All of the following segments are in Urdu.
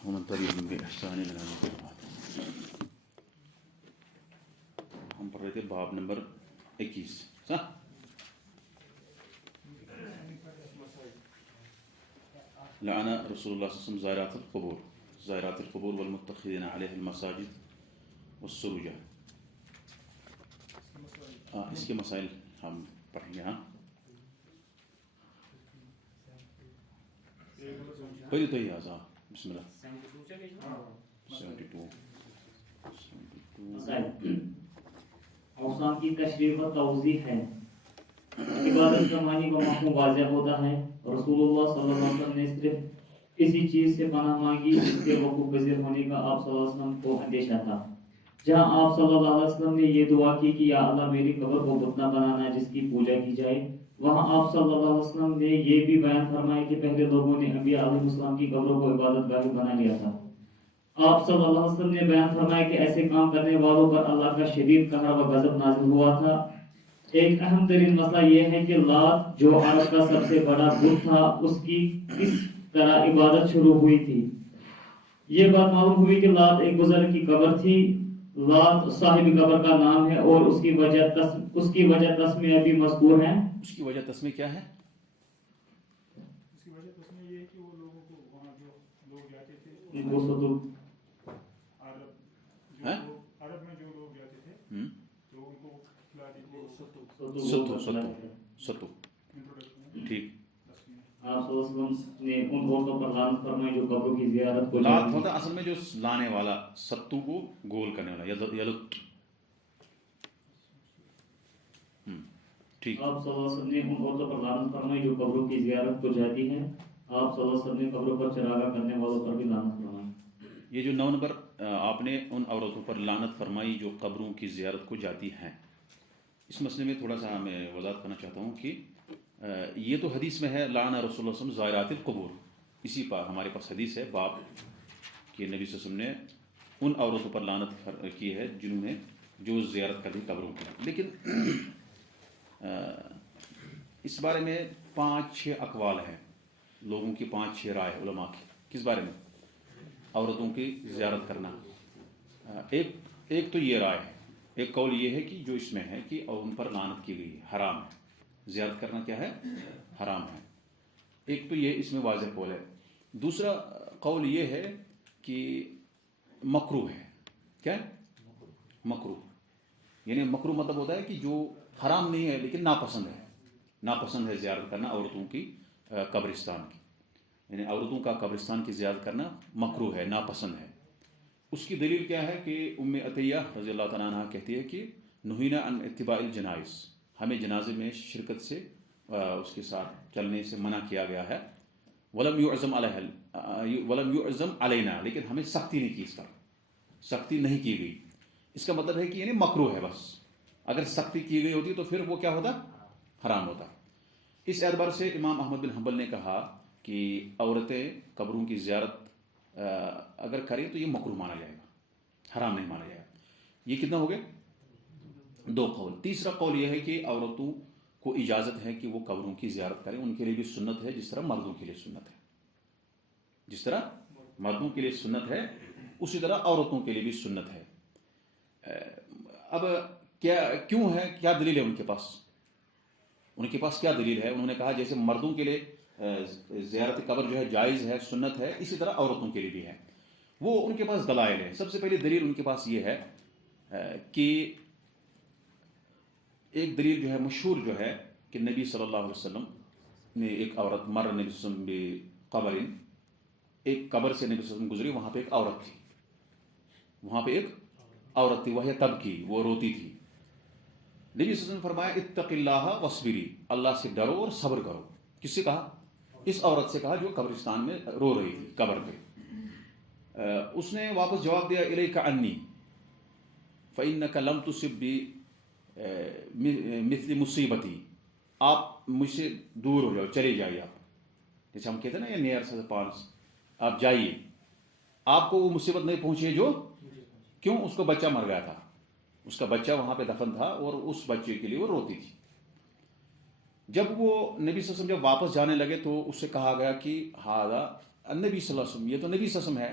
ومن تبعهم بإحسان إلى يوم الدين. ہم پڑھ رہے تھے باب نمبر 21 صح؟ لعن رسول اللہ صلی اللہ علیہ وسلم زائرات القبور والمتخذین علیہ المساجد والسروج. اس کے مسائل ہم پڑھیں گے. ہاں پہلے تو ہی آزاد بسم اللہ. 72 اوصاف کی تشریح و توضیح ہے. عبادت کا معنی و مفہوم واضح ہوتا ہے. رسول اللہ صلی اللہ علیہ وسلم نے صرف اسی چیز سے پناہ مانگی جس کے وقوع پذیر ہونے کا آپ صلی اللہ علیہ وسلم کو اندیشہ تھا. جہاں آپ صلی اللہ علیہ وسلم نے یہ دعا کی کہ یا اللہ میری قبر کو بت نہ بنانا جس کی پوجا کی جائے، وہاں آپ صلی اللہ علیہ وسلم نے یہ بھی بیان فرمایا کہ پہلے لوگوں نے انبیاء علیہ السلام کی قبروں کو عبادت گاہ بنا لیا تھا. آپ صلی اللہ علیہ وسلم نے بیان فرمایا کہ ایسے کام کرنے والوں پر اللہ کا شدید قہر و غضب نازل ہوا تھا. ایک اہم ترین مسئلہ یہ ہے کہ لات جو عرب کا سب سے بڑا بت تھا اس کی کس طرح عبادت شروع ہوئی تھی. یہ بات معلوم ہوئی کہ لات ایک بزرگ کی قبر تھی. لات صاحب قبر کا نام ہے اور اس کی وجہ تسمیہ بھی مذکور ہے. اس کی وجہ تسمیہ کیا ہے؟ اس کی وجہ تسمیہ یہ ہے کہ وہ لوگوں کو وہاں جو لوگ جاتے تھے عرب میں جو لوگ جاتے تھے تو ان کو کھلاتے تھے ستو. ٹھیک. آپ صلی اللہ علیہ وسلم نے ان عورتوں پر لعنت فرمائی جو قبروں کی زیارت کو لات ہوتا اصل میں جو لانے والا، ستو کو گول کرنے والا، یلت. ٹھیک. آپ صلی اللہ علیہ وسلم نے ان عورتوں پر لعنت فرمائی جو قبروں کی زیارت کو جاتی ہیں. آپ صلی اللہ علیہ وسلم نے قبروں پر چراغاں کرنے والوں پر بھی لعنت فرمائی. یہ جو 9 نمبر آپ نے ان عورتوں پر لعنت فرمائی جو قبروں کی زیارت کو جاتی ہیں، اس مسئلے میں تھوڑا سا میں وضاحت کرنا چاہتا ہوں کہ یہ تو حدیث میں ہے لعن رسول اللہ صلی اللہ علیہ وسلم زائرات القبور. اسی پر ہمارے پاس حدیث ہے باب کہ نبی صلی اللہ علیہ وسلم نے ان عورتوں پر لعنت کی ہے جنہوں نے جو زیارت کر دی قبروں کی. لیکن اس بارے میں 5-6 اقوال ہیں لوگوں کی، 5-6 رائے علماء کی. کس بارے میں؟ عورتوں کی زیارت کرنا. ایک تو یہ رائے ہے، ایک قول یہ ہے کہ جو اس میں ہے کہ ان پر لعنت کی گئی، حرام ہے. زیارت کرنا کیا ہے؟ حرام ہے. ایک تو یہ اس میں واضح قول ہے. دوسرا قول یہ ہے کہ مکروہ ہے. کیا ہے؟ مکروہ. یعنی مکروہ مطلب ہوتا ہے کہ جو حرام نہیں ہے لیکن ناپسند ہے زیارت کرنا عورتوں کی قبرستان کی. یعنی عورتوں کا قبرستان کی زیارت کرنا مکروہ ہے، ناپسند ہے. اس کی دلیل کیا ہے کہ ام عطیہ رضی اللہ تعالیٰ عنہ کہتی ہے کہ نہینا عن اتباع الجنائز، ہمیں جنازے میں شرکت سے اس کے ساتھ چلنے سے منع کیا گیا ہے. ولم يعزم علینا، لیکن ہمیں سختی نہیں کی، اس پر سختی نہیں کی گئی. اس کا مطلب ہے کہ یعنی مکروہ ہے. بس اگر سختی کی گئی ہوتی تو پھر وہ کیا ہوتا؟ حرام ہوتا. اس اعتبار سے امام احمد بن حنبل نے کہا کہ عورتیں قبروں کی زیارت اگر کریں تو یہ مکروہ مانا جائے گا، حرام نہیں مانا جائے گا. یہ کتنا ہو گیا؟ 2 قول. تیسرا قول یہ ہے کہ عورتوں کو اجازت ہے کہ وہ قبروں کی زیارت کریں. ان کے لیے بھی سنت ہے جس طرح مردوں کے لیے سنت ہے. جس طرح مردوں کے لیے سنت ہے اسی طرح عورتوں کے لیے بھی سنت ہے. اب کیوں ہے؟ کیا دلیل ہے ان کے پاس؟ ان کے پاس کیا دلیل ہے؟ انہوں نے کہا جیسے مردوں کے لیے زیارت قبر جو ہے جائز ہے، سنت ہے، اسی طرح عورتوں کے لیے بھی ہے. وہ ان کے پاس دلائل ہیں. سب سے پہلی دلیل ان کے پاس یہ ہے کہ ایک دلیل جو ہے مشہور جو ہے کہ نبی صلی اللہ علیہ وسلم نے ایک عورت نبی صلی اللہ علیہ وسلم بقبر، ایک قبر سے نبی صلی اللہ علیہ وسلم گزری. وہاں پہ ایک عورت تھی، وہ تبکی، وہ روتی تھی. نبی صلی اللہ علیہ وسلم نے فرمایا اتق اللہ واصبری، اللہ سے ڈرو اور صبر کرو. کس سے کہا؟ اس عورت سے کہا جو قبرستان میں رو رہی تھی قبر پہ. اس نے واپس جواب دیا الیک عنی فانک لم تصب بی مثل مصیبتی، آپ مجھ سے دور ہو جاؤ، چلے جائیے. آپ جیسے ہم کہتے ہیں نا یہ نیئر سے پارس، آپ جائیے، آپ کو وہ مصیبت نہیں پہنچی جو کیوں؟ اس کو بچہ مر گیا تھا، اس کا بچہ وہاں پہ دفن تھا اور اس بچے کے لیے وہ روتی تھی. جب وہ نبی صلی اللہ علیہ وسلم جب واپس جانے لگے تو اس سے کہا گیا کہ ہاذا النبی صلی اللہ علیہ وسلم، یہ تو نبی صلی اللہ علیہ وسلم ہے.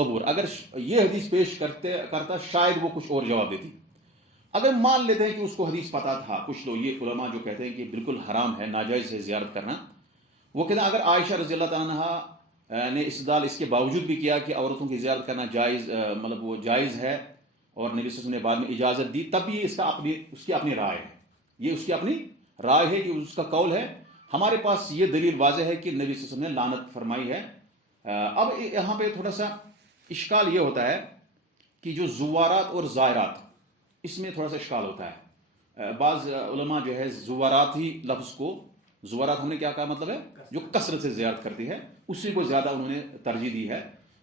قبور. اگر یہ حدیث پیش کرتا شاید وہ کچھ اور جواب دیتی. اگر مان لیتے ہیں کہ اس کو حدیث پتا تھا, کچھ لوگ یہ علماء جو کہتے ہیں کہ بالکل حرام ہے, ناجائز ہے زیارت کرنا, وہ کہتے ہیں اگر عائشہ رضی اللہ تعالیٰ عنہا نے استدلال اس کے باوجود بھی کیا کہ عورتوں کی زیارت کرنا جائز, مطلب وہ جائز ہے, اور نبی صلی اللہ علیہ وسلم نے بعد میں اجازت دی, تب یہ اس کی اپنی رائے ہے, یہ اس کی اپنی رائے ہے کہ اس کا قول ہے. ہمارے پاس یہ دلیل واضح ہے کہ نبی صلی اللہ علیہ وسلم نے لعنت فرمائی ہے. اب یہاں پہ تھوڑا سا اشکال یہ ہوتا ہے کہ جو زوارات اور زائرات, اس میں تھوڑا سا اشکال ہوتا ہے. بعض علماء جو ہے زوارات ہی لفظ کو, زوارات ہم نے کیا کہا مطلب ہے جو کثرت سے زیارت کرتی ہے, اسی کو زیادہ انہوں نے ترجیح دی ہے.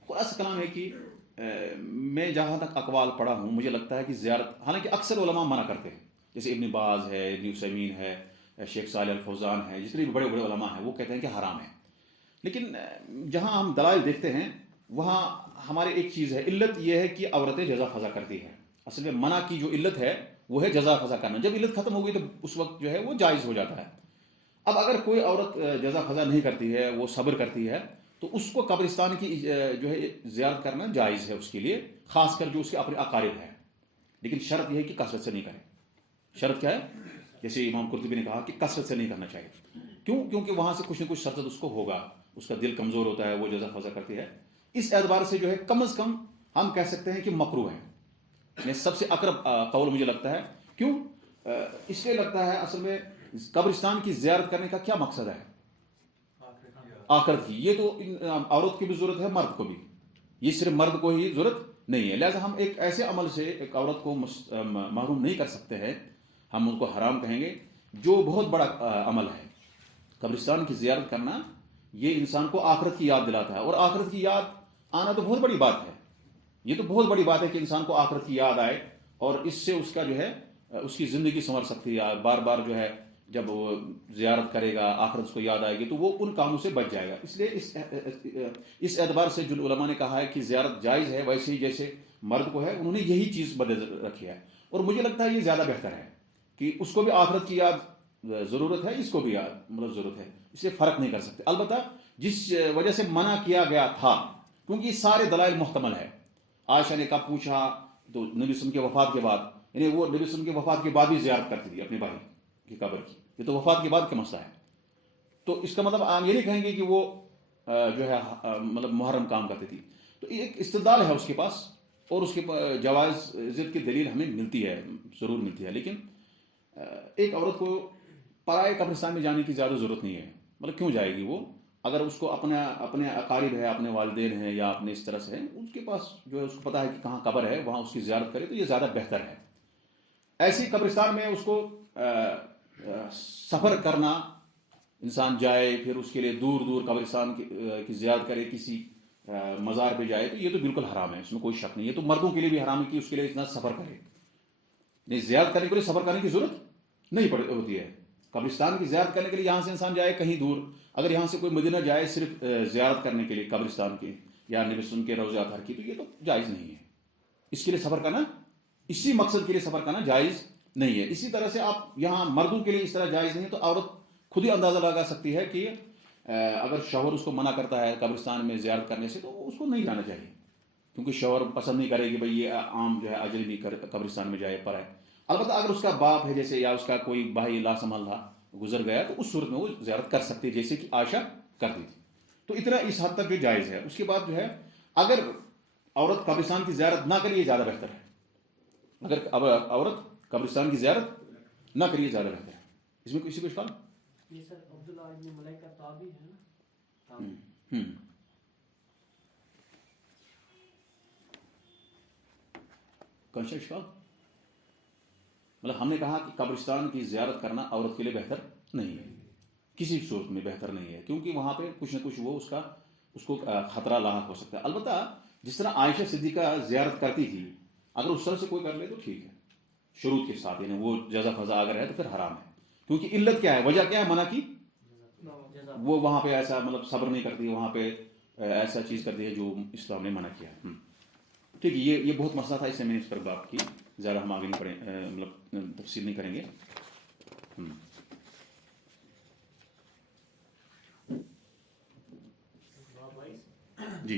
خلاصہ کلام ہے کہ میں جہاں تک اقوال پڑھا ہوں مجھے لگتا ہے کہ زیارت, حالانکہ اکثر علماء منع کرتے ہیں, جیسے ابن باز ہے, ابن عثیمین ہے, شیخ صالح الفوزان ہے, جتنے بھی بڑے بڑے علماء ہیں وہ کہتے ہیں کہ حرام ہے. لیکن جہاں ہم دلائل دیکھتے ہیں وہاں ہمارے ایک چیز ہے, علت یہ ہے کہ عورتیں جزا فضا کرتی ہیں. اصل میں منع کی جو علت ہے وہ ہے جزا فضا کرنا. جب علت ختم ہو گئی تو اس وقت جو ہے وہ جائز ہو جاتا ہے. اب اگر کوئی عورت جزا فضا نہیں کرتی ہے, وہ صبر کرتی ہے, تو اس کو قبرستان کی جو ہے زیارت کرنا جائز ہے اس کے لیے, خاص کر جو اس کے اپنے اقارب ہیں. لیکن شرط یہ ہے کہ کثرت سے نہیں کرے. شرط کیا ہے؟ جیسے امام قرطبی نے کہا کہ کثرت سے نہیں کرنا چاہیے. کیوں؟ کیونکہ وہاں سے کچھ نہ کچھ سرزد اس کو ہوگا, اس کا دل کمزور ہوتا ہے, وہ جزا فضا کرتی ہے. اس اعتبار سے جو ہے کم از کم ہم کہہ سکتے ہیں کہ مکروہ ہے. سب سے اقرب قول مجھے لگتا ہے. کیوں؟ اس لیے لگتا ہے اصل میں قبرستان کی زیارت کرنے کا کیا مقصد ہے؟ آخرت کی. یہ تو عورت کی بھی ضرورت ہے, مرد کو بھی, یہ صرف مرد کو ہی ضرورت نہیں ہے. لہٰذا ہم ایک ایسے عمل سے ایک عورت کو محروم نہیں کر سکتے ہیں, ہم ان کو حرام کہیں گے جو بہت بڑا عمل ہے. قبرستان کی زیارت کرنا یہ انسان کو آخرت کی یاد دلاتا ہے, اور آخرت کی یاد آنا تو بہت بڑی بات ہے. یہ تو بہت بڑی بات ہے کہ انسان کو آخرت کی یاد آئے, اور اس سے اس کا جو ہے اس کی زندگی سنور سکتی ہے. بار بار جو ہے جب وہ زیارت کرے گا, آخرت اس کو یاد آئے گی, تو وہ ان کاموں سے بچ جائے گا. اس لیے اس اعتبار سے جو علماء نے کہا ہے کہ زیارت جائز ہے, ویسے ہی جیسے مرد کو ہے, انہوں نے یہی چیز بدل رکھی ہے. اور مجھے لگتا ہے یہ زیادہ بہتر ہے کہ اس کو بھی آخرت کی یاد ضرورت ہے, اس کو بھی یاد مطلب ضرورت ہے. اس لیے فرق نہیں کر سکتے. البتہ جس وجہ سے منع کیا گیا تھا, کیونکہ یہ سارے دلائل محتمل ہے. عائشہ نے کب پوچھا؟ تو نبی وسلم کے وفات کے بعد, یعنی وہ نبی وسلم کے وفات کے بعد بھی زیارت کرتی تھی اپنے بھائی کی قبر کی. یہ تو وفات کے بعد کا مسئلہ ہے. تو اس کا مطلب ہم یہ نہیں کہیں گے کہ وہ جو ہے مطلب محرم کام کرتی تھی. تو ایک استدلال ہے اس کے پاس, اور اس کے جواز ضد کی دلیل ہمیں ملتی ہے, ضرور ملتی ہے. لیکن ایک عورت کو پرائے قبرستان میں جانے کی زیادہ ضرورت نہیں ہے. مطلب کیوں جائے گی وہ؟ اگر اس کو اپنے اقارب ہے, اپنے والدین ہیں, یا اپنے اس طرح سے ہیں, اس کے پاس جو ہے اس کو پتا ہے کہ کہاں قبر ہے, وہاں اس کی زیارت کرے, تو یہ زیادہ بہتر ہے. ایسی قبرستان میں اس کو سفر کرنا, انسان جائے پھر اس کے لیے دور دور قبرستان کی زیارت کرے, کسی مزار پہ جائے, تو یہ تو بالکل حرام ہے, اس میں کوئی شک نہیں. یہ تو مردوں کے لیے بھی حرام ہے کہ اس کے لیے اتنا سفر کرے. نہیں, زیارت کرنے کے لیے سفر کرنے کی ضرورت نہیں ہوتی ہے. قبرستان کی زیارت کرنے کے لیے یہاں سے انسان جائے کہیں دور, اگر یہاں سے کوئی مدینہ جائے صرف زیارت کرنے کے لیے قبرستان کی یا نبی وسلم کے روضہ اطہر کی, تو یہ تو جائز نہیں ہے. اس کے لیے سفر کرنا, اسی مقصد کے لیے سفر کرنا جائز نہیں ہے. اسی طرح سے آپ یہاں مردوں کے لیے اس طرح جائز نہیں ہے, تو عورت خود ہی اندازہ لگا سکتی ہے کہ اگر شوہر اس کو منع کرتا ہے قبرستان میں زیارت کرنے سے, تو اس کو نہیں جانا چاہیے, کیونکہ شوہر پسند نہیں کرے کہ بھئی یہ عام جو ہے اجنبی قبرستان میں جائے, پر ہے. البتہ اگر اس کا باپ ہے جیسے, یا اس کا کوئی بھائی لا سنبھل گزر گیا, تو اس صورت میں وہ زیارت کر سکتی ہے, جیسے کہ عائشہ کرتی تھی. تو اتنا اس حد تک جو جائز ہے. اس کے بعد جو ہے اگر عورت قبرستان کی زیارت نہ کرے, یہ زیادہ بہتر ہے. اگر عورت قبرستان کی زیارت نہ کریے زیادہ بہتر ہے. اس میں کسی کو اشکال؟ یہ سر عبداللہ ابن ملیکہ تابعی ہے نا, کون سا اشکال؟ مطلب ہم نے کہا کہ قبرستان کی زیارت کرنا عورت کے لیے بہتر نہیں ہے, کسی صورت میں بہتر نہیں ہے, کیونکہ وہاں پہ کچھ نہ کچھ وہ اس کو خطرہ لاحق ہو سکتا ہے. البتہ جس طرح عائشہ صدیقہ زیارت کرتی تھی, اگر اس طرح سے کوئی کر لے تو ٹھیک ہے, شروط کے ساتھ, یعنی وہ جزا فضا اگر ہے تو پھر حرام ہے. کیونکہ علت کیا ہے, وجہ کیا ہے منع کی؟ وہ وہاں پہ ایسا مطلب صبر نہیں کرتی, وہاں پہ ایسا چیز کرتی ہے جو اسلام نے منع کیا ہے. ٹھیک ہے, یہ بہت مسئلہ تھا, اس سے میں نے اس پر بات کی, زیادہ ہم آگے نہیں پڑھیں, مطلب تفصیل نہیں کریں گے. جی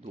2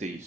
23।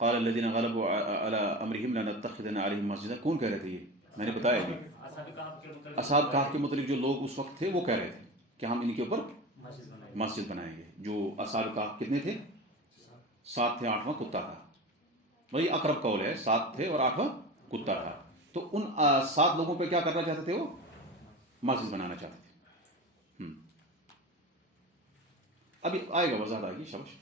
قال الذين غلبوا على امرهم لنتخذن عليهم مسجدا. کون کہہ رہے تھے؟ یہ میں نے بتایا ابھی. اصحاب کہف کے متعلق جو لوگ اس وقت تھے وہ کہہ رہے تھے کہ ہم ان کے اوپر مسجد بنائیں گے. جو اصحاب کہف کتنے تھے؟ 7 تھے, 8واں کتا تھا. وہی اقرب قول ہے, 7 تھے اور 8واں کتا تھا. تو ان 7 لوگوں پہ کیا کرنا چاہتے تھے؟ وہ مسجد بنانا چاہتے تھے. ابھی آئے گا, وضاحت آئے گی. شاباش.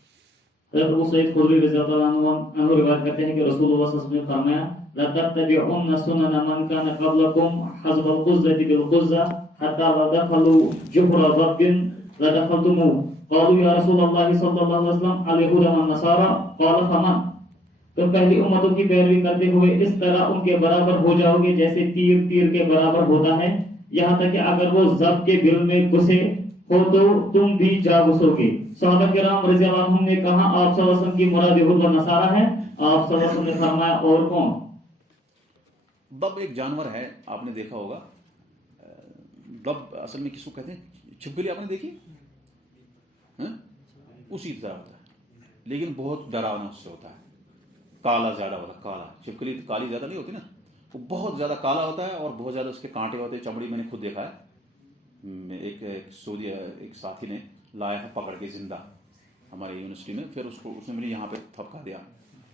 ابو سعید خدری رضی اللہ عنہ روایت کرتے ہیں کہ رسول اللہ صلی اللہ علیہ وسلم نے فرمایا لَتَتَّبِعُنَّ سُنَنَ مَنْ كَانَ قَبْلَكُمْ حَذْوَ الْقُزَّةِ بِالْقُزَّةِ حَتَّى لَوْ دَخَلُوا جُحْرَ ضَبٍّ لَدَخَلْتُمُوهُ. قالوا یا رسول اللہ صلی اللہ علیہ وسلم اليهود والنصارى قال فمن. تو پہلی امتوں کی پیروی کرتے ہوئے اس طرح ان کے برابر ہو جاؤ گے جیسے تیر تیر کے برابر ہوتا ہے, یہاں تک کہ اگر وہ ضب کے بل میں گھسے ہو تو تم بھی جا گھسو گے. صحابہ کرام رضی اللہ عنہم نے کہا آپ صلی اللہ علیہ وسلم کی مراد یہود و نصارہ ہے؟ آپ صلی اللہ علیہ وسلم نے فرمایا اور کون؟ ضب ایک جانور ہے, آپ نے دیکھا ہوگا. ضب اصل میں کس کو کہتے ہیں؟ چھپکلی آپ نے دیکھی؟ اسی طرح ہوتا ہے, لیکن بہت ڈراونا اس سے ہوتا ہے. کالا زیادہ ہوتا ہے, کالا. چھپکلی کالی زیادہ نہیں ہوتی نا, وہ بہت زیادہ کالا ہوتا ہے اور بہت زیادہ اس کے کانٹے ہوتے ہیں, چمڑی میں نے خود دیکھا ہے. ایک سعودی ایک ساتھی نے لایا ہے پکڑ کے زندہ ہماری یونیورسٹی میں, پھر اس نے مجھے یہاں پہ تھپکا دیا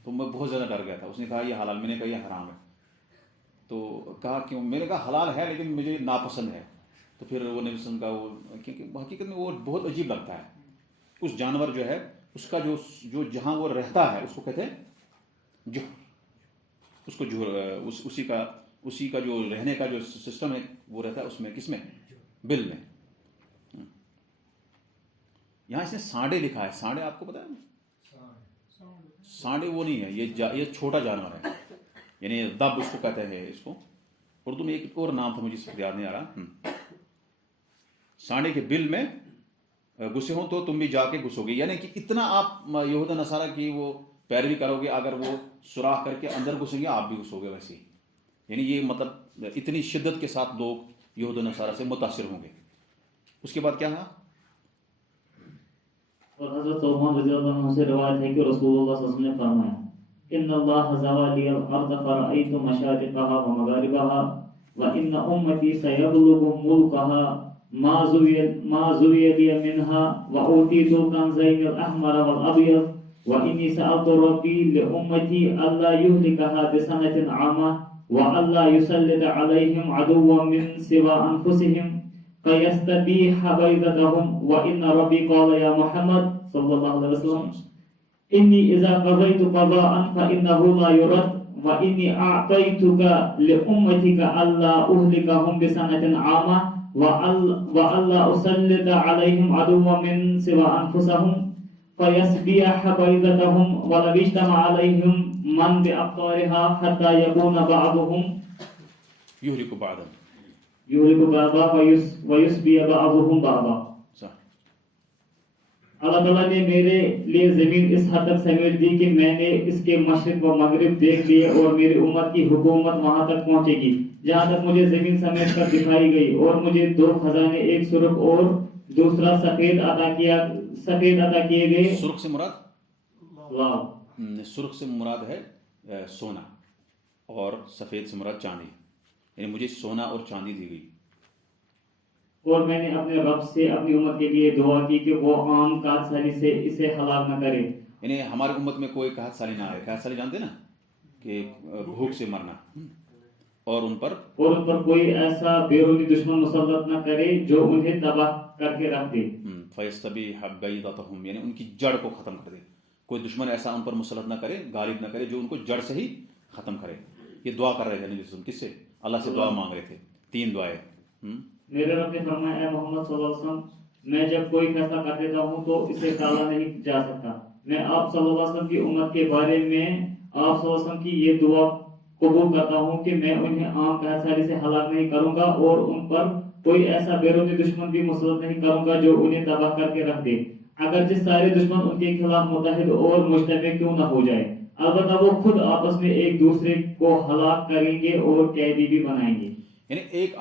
تو میں بہت زیادہ ڈر گیا تھا. اس نے کہا یہ حلال, میں نے کہا یہ حرام ہے. تو کہا کیوں؟ میں نے کہا حلال ہے لیکن مجھے ناپسند ہے. تو پھر وہ نبی صلی اللہ علیہ وسلم کا وہ, کیونکہ حقیقت میں وہ بہت عجیب لگتا ہے. اس جانور جو ہے اس کا جو جہاں وہ رہتا ہے اس کو کہتے ہیں جوہر. اس کو جوہر, اسی کا جو رہنے کا جو سسٹم ہے وہ رہتا ہے اس میں. کس میں؟ بل میں. یہاں اس نے سانڈے لکھا ہے. سانڈے آپ کو پتا ہے؟ سانڈے وہ نہیں ہے, یہ چھوٹا جانور ہے, یعنی دب اس کو کہتے ہیں. اس کو اردو میں ایک اور نام تھا مجھے اس یاد نہیں آ رہا. سانڈے کے بل میں گھسے ہوں تو تم بھی جا کے گھسو گے, یعنی کہ اتنا آپ یہود نصارہ کی وہ پیروی کرو گے, اگر وہ سوراخ کر کے اندر گھسیں گے آپ بھی گھسو گے ویسے ہی. یعنی یہ مطلب اتنی شدت کے ساتھ لوگ یہود نصارہ سے متاثر ہوں گے. اس کے بعد کیا ہے؟ اور حضرت عثمان رضی اللہ عنہ سے روایت ہے کہ رسول اللہ صلی اللہ علیہ وسلم نے فرمایا ان اللہ زوى لي الارض فرأيت مشارقها ومغاربها وان امتي سيبلغ ملكها ما زوي لي منها واوتيت الكنزين الاحمر والابيض واني سألت ربي لامتي الا يهلكها بسنة عامة والا يسلط عليهم عدوا من سوى انفسهم فيستبيح بيضتهم وان ربي قال يا محمد صلى الله عليه وسلم إني إذا قضيت قضاء فإنه لا يرد وإني أعطيتك لأمتك ألا أهلكهم بسنة عامة وألا أسلط عليهم عدوا من سوى أنفسهم فيسبيح بيضتهم ولو اجتمع عليهم من بأقطارها حتى يكون بعضهم يهلك بعضا ويسبي بعضهم بعضا. اللہ تعالیٰ نے میرے لیے زمین اس حد تک سمیٹ دی کہ میں نے اس کے مشرق و مغرب دیکھ لیے اور میری امت کی حکومت وہاں تک پہنچے گی جہاں تک مجھے زمین سمیٹ کر دکھائی گئی, اور مجھے 2 خزانے, ایک سرخ اور دوسرا سفید عطا کیے گئے. سرخ سے مراد سرخ سے مراد ہے سونا اور سفید سے مراد چاندی, یعنی مجھے سونا اور چاندی دی گئی. اور میں نے اپنے رب سے اپنی امت کے لیے دعا کی کہ وہ عام قحط سالی سے اسے ہلاک نہ کرے. یعنی ہماری امت میں کوئی قحط سالی نہ آئے. قحط سالی جانتے نا کہ بھوک سے مرنا, اور ان پر کوئی ایسا بیرونی دشمن مسلط نہ کرے جو انہیں تباہ کر کے رکھ دے. فَيَسْتَبِيحَ بَيْضَتَهُمْ, یعنی ان کی جڑ کو ختم کر دے. کوئی دشمن ایسا ان پر مسلط نہ کرے, غالب نہ کرے, جو ان کو جڑ سے ہی ختم کرے. یہ دعا کر رہے تھے نبی صلی اللہ علیہ وسلم, کس سے؟ اللہ سے دعا مانگ رہے تھے. 3 دعائیں. میرے رب نے فرمایا اے محمد صلی اللہ علیہ وسلم, میں جب کوئی فیصلہ کر دیتا ہوں تو اسے ٹالا نہیں جا سکتا. میں آپ صلی اللہ علیہ وسلم کی امت کے بارے میں آپ صلی اللہ علیہ وسلم کی یہ دعا قبول کرتا ہوں کہ میں انہیں عام قحط سالی سے ہلاک نہیں کروں گا, اور ان پر کوئی ایسا بیرونی دشمن بھی مسلط نہیں کروں گا جو انہیں تباہ کر کے رکھ دے, اگرچہ سارے دشمن ان کے خلاف متحد اور مجتمع کیوں نہ ہو جائے. البتہ وہ خود آپس میں ایک دوسرے کو ہلاک کریں گے اور قیدی بھی بنائیں گے. یعنی ایک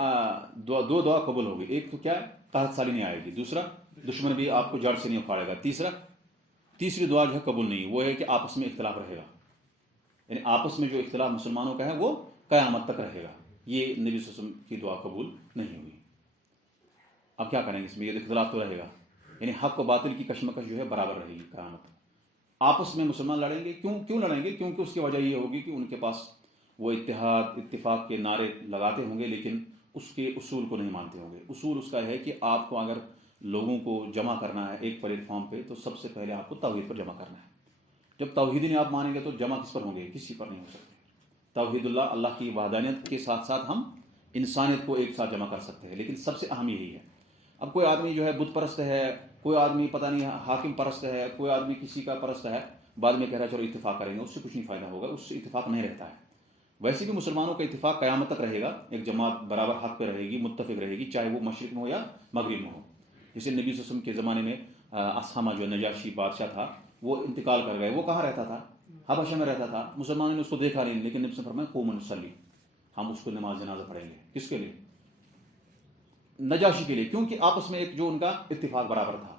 دو دعا قبول ہوگی. ایک تو کیا ہے, قحط سالی نہیں آئے گی. دوسرا, دشمن بھی آپ کو جڑ سے نہیں اکھاڑے گا. تیسری دعا جو ہے قبول نہیں, وہ ہے کہ آپس میں اختلاف رہے گا. یعنی آپس میں جو اختلاف مسلمانوں کا ہے وہ قیامت تک رہے گا. یہ نبی صلی اللہ علیہ وسلم کی دعا قبول نہیں ہوئی. اب کیا کریں گے اس میں؟ یہ اختلاف تو رہے گا، یعنی حق و باطل کی کشمکش جو ہے برابر رہے گی قیامت. آپس میں مسلمان لڑیں گے. کیوں لڑیں گے؟ کیونکہ اس کی وجہ یہ ہوگی کہ ان کے پاس وہ اتحاد اتفاق کے نعرے لگاتے ہوں گے لیکن اس کے اصول کو نہیں مانتے ہوں گے. اصول اس کا ہے کہ آپ کو اگر لوگوں کو جمع کرنا ہے ایک پلیٹ فارم پہ تو سب سے پہلے آپ کو توحید پر جمع کرنا ہے. جب توحید نہیں آپ مانیں گے تو جمع کس پر ہوں گے؟ کسی پر نہیں ہو سکتے. توحید اللہ کی وحدانیت کے ساتھ ساتھ ہم انسانیت کو ایک ساتھ جمع کر سکتے ہیں، لیکن سب سے اہم یہی ہے. اب کوئی آدمی جو ہے بت پرست ہے، کوئی آدمی پتہ نہیں حاکم پرست ہے، کوئی آدمی کسی کا پرست ہے، بعد میں کہہ رہا ہے چلو اتفاق کریں گے، اس سے کچھ نہیں فائدہ ہوگا، اس سے اتفاق نہیں رہتا ہے. ویسے بھی مسلمانوں کا اتفاق قیامت تک رہے گا، ایک جماعت برابر حق پہ رہے گی، متفق رہے گی، چاہے وہ مشرق میں ہو یا مغرب میں ہو. جیسے نبی صلی اللہ علیہ وسلم کے زمانے میں اسحمہ جو نجاشی بادشاہ تھا وہ انتقال کر گئے. وہ کہاں رہتا تھا؟ حبشہ میں رہتا تھا. مسلمانوں نے اس کو دیکھا نہیں، لیکن نبی صلی اللہ علیہ وسلم فرمایا قوموا نصلی، ہم اس کو نماز جنازہ پڑھیں گے. کس کے لیے؟ نجاشی کے لیے، کیونکہ آپس میں ایک جو ان کا اتفاق برابر تھا.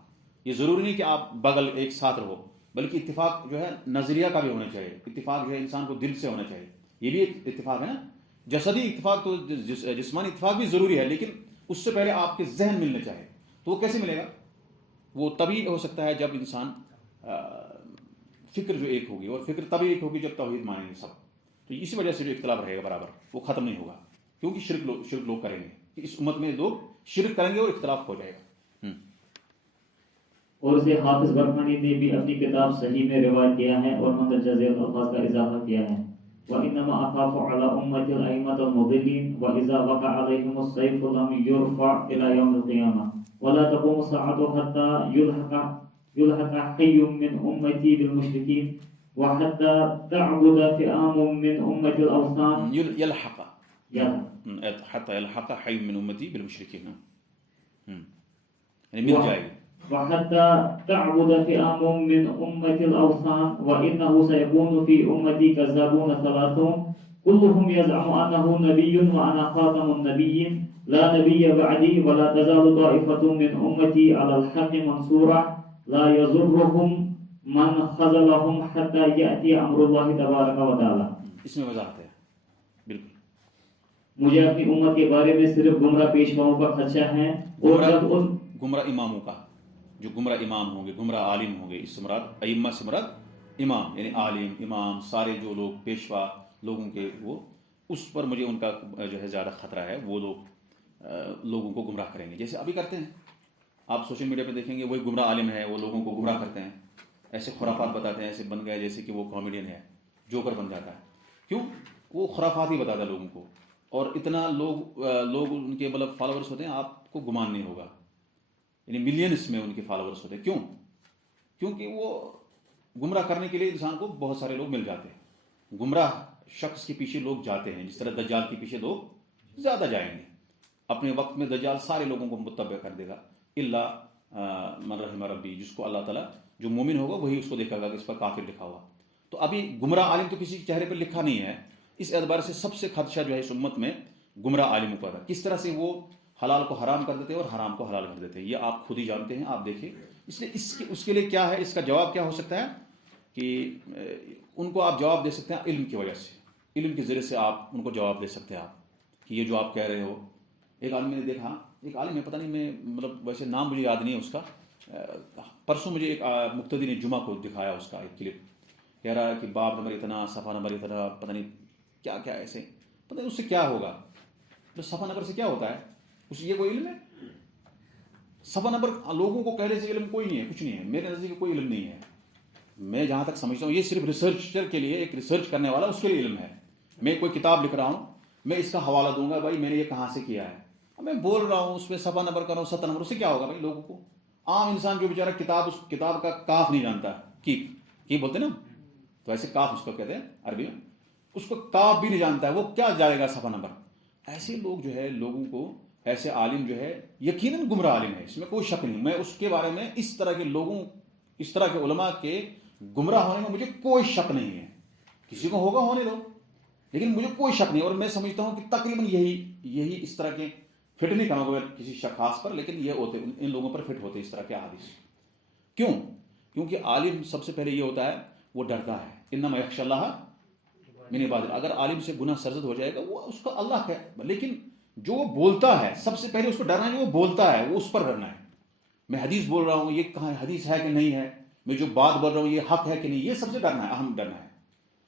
یہ ضروری نہیں کہ آپ بغل ایک ساتھ رہو، بلکہ اتفاق جو ہے نظریہ کا بھی ہونا چاہیے. اتفاق جو ہے انسان کو دل سے ہونا چاہیے. یہ بھی ایک اتفاق ہے نا. جسدی اتفاق تو جسمانی اتفاق بھی ضروری ہے، لیکن اس سے پہلے آپ کے ذہن ملنے چاہیے. تو وہ کیسے ملے گا؟ وہ تبھی ہو سکتا ہے جب انسان فکر جو ایک ہوگی، اور فکر تبھی ایک ہوگی جب توحید مانیں گے سب. تو اسی وجہ سے جو اختلاف رہے گا برابر وہ ختم نہیں ہوگا، کیونکہ شرک لوگ کریں گے. اس امت میں لوگ شرک کریں گے اور اختلاف ہو جائے گا. اور اسے حافظ برقانی نے بھی اپنی کتاب صحیح میں روایت کیا ہے اور مندرجہ ذیل الفاظ کا اضافہ کیا ہے. وَإِنَّمَا أَخَافُ عَلَىٰ أُمَّتِ الْأَئِمَّةَ الْمُضِلِّينَ وَإِذَا وَقَعَ عَلَيْهِمُ السَّيْفُ لَمْ يُرْفَعْ إِلَىٰ يَوْمِ الْقِيَامَةِ وَلَا تَقُومُ السَّاعَةُ حَتَّىٰ يُلْحَقَ حَيٌّ مِّنْ أُمَّتِي بِالْمُشْرِكِينَ وَحَتَّىٰ تَعْبُدَ فِئَامٌ مِّنْ أُمَّتِ الْأَوْثَانِ يلحق حتى يلحق حي من امتي بالمشركين، یعنی مل جائے گی. وحتى تعبد فئام من أمة الأوثان وإنه سيكون في أمتي كذابون ثلاثون كلهم يزعم أنه نبي وأنا خاتم النبيين لا نبي بعدي ولا تزال طائفة من أمتي على الحق منصورة لا يضرهم من خذلهم حتى يأتي أمر الله تبارك وتعالى. اس میں وضاحت ہے بالکل. مجھے اپنی امت کے بارے میں صرف گمراہ پیشواؤں کا خدشہ ہے، اور جب ان گمراہ اماموں کا، جو گمراہ امام ہوں گے، گمراہ عالم ہوں گے. اس سے مراد ائمہ سے مراد امام، یعنی عالم امام سارے جو لوگ پیشوا لوگوں کے، وہ اس پر مجھے ان کا جو ہے زیادہ خطرہ ہے. وہ لوگ لوگوں کو گمراہ کریں گے جیسے ابھی کرتے ہیں. آپ سوشل میڈیا پہ دیکھیں گے وہی گمراہ عالم ہے، وہ لوگوں کو گمراہ کرتے ہیں، ایسے خرافات بتاتے ہیں، ایسے بن گئے جیسے کہ وہ کامیڈین ہے، جوکر بن جاتا ہے. کیوں؟ وہ خرافات ہی بتاتا ہے لوگوں کو، اور اتنا لوگ ان کے مطلب فالوورس ہوتے ہیں، آپ کو گمان نہیں ہوگا، یعنی ملینس میں ان کے فالوورس ہوتے ہیں. کیوں؟ کیونکہ وہ گمراہ کرنے کے لیے انسان کو بہت سارے لوگ مل جاتے ہیں. گمراہ شخص کے پیچھے لوگ جاتے ہیں، جس طرح دجال کے پیچھے لوگ زیادہ جائیں گے. اپنے وقت میں دجال سارے لوگوں کو متبع کر دے گا، الا من رحم ربی، جس کو اللہ تعالیٰ جو مومن ہوگا وہی اس کو دیکھا گا کہ اس پر کافر لکھا ہوا. تو ابھی گمراہ عالم تو کسی کے چہرے پر لکھا نہیں ہے. اس اعتبار سے سب سے خدشہ جو ہے اس امت میں گمراہ عالموں کا تھا. کس طرح سے وہ حلال کو حرام کر دیتے اور حرام کو حلال کر دیتے، یہ آپ خود ہی جانتے ہیں. آپ دیکھیں اس لیے اس کے لیے کیا ہے، اس کا جواب کیا ہو سکتا ہے کہ ان کو آپ جواب دے سکتے ہیں علم کی وجہ سے. علم کے ذریعے سے آپ ان کو جواب دے سکتے ہیں آپ کہ یہ جو آپ کہہ رہے ہو. ایک عالم نے دیکھا، ایک عالم ہے، پتہ نہیں میں مطلب ویسے نام مجھے یاد نہیں ہے اس کا. پرسوں مجھے ایک مقتدی نے جمعہ کو دکھایا اس کا ایک کلپ، کہہ رہا ہے کہ باب نمبر اتنا، صفحہ نمبر اتنا، پتہ نہیں کیا کیا ایسے، پتہ نہیں اس سے کیا ہوگا. تو صفحہ نمبر سے کیا ہوتا ہے؟ اس یہ کوئی علم ہے؟ صفحہ نمبر لوگوں کو کہنے سے علم کوئی نہیں ہے، کچھ نہیں ہے. میرے نزدیک کوئی علم نہیں ہے. میں جہاں تک سمجھتا ہوں یہ صرف ریسرچر کے لیے، ایک ریسرچ کرنے والا اس کے لیے علم ہے. میں کوئی کتاب لکھ رہا ہوں، میں اس کا حوالہ دوں گا، بھائی میں نے یہ کہاں سے کیا ہے. اب میں بول رہا ہوں اس پہ صفحہ نمبر کر رہا ہوں 7 نمبر، اس سے کیا ہوگا بھائی لوگوں کو؟ عام انسان جو بیچارہ اس کتاب کا کاف نہیں جانتا، کی بولتے نا، تو ایسے کاف اس کو کہتے ہیں عربی میں، اس کو کاف بھی نہیں جانتا ہے، وہ کیا جائے گا صفحہ نمبر. ایسے لوگ جو ہے لوگوں کو، ایسے عالم جو ہے یقیناً گمراہ عالم ہے، اس میں کوئی شک نہیں. میں اس کے بارے میں اس طرح کے لوگوں، اس طرح کے علماء کے گمراہ ہونے میں مجھے کوئی شک نہیں ہے. کسی کو ہوگا ہونے دو، لیکن مجھے کوئی شک نہیں. اور میں سمجھتا ہوں کہ تقریباً یہی اس طرح کے فٹ نہیں کروں گا کسی خاص پر، لیکن یہ ہوتے ان لوگوں پر فٹ ہوتے اس طرح کے احادیث. کیوں؟ کیونکہ عالم سب سے پہلے یہ ہوتا ہے وہ ڈرتا ہے. انما یخشی اللہ من عباد اگر عالم سے گناہ سرزد ہو جائے گا وہ اس کا اللہ ہے، لیکن جو وہ بولتا ہے سب سے پہلے اس کو ڈرنا ہے، جو وہ بولتا ہے وہ اس پر ڈرنا ہے. میں حدیث بول رہا ہوں، یہ کہاں حدیث ہے کہ نہیں ہے، میں جو بات بول رہا ہوں یہ حق ہے کہ نہیں، یہ سب سے ڈرنا ہے، اہم ڈرنا ہے.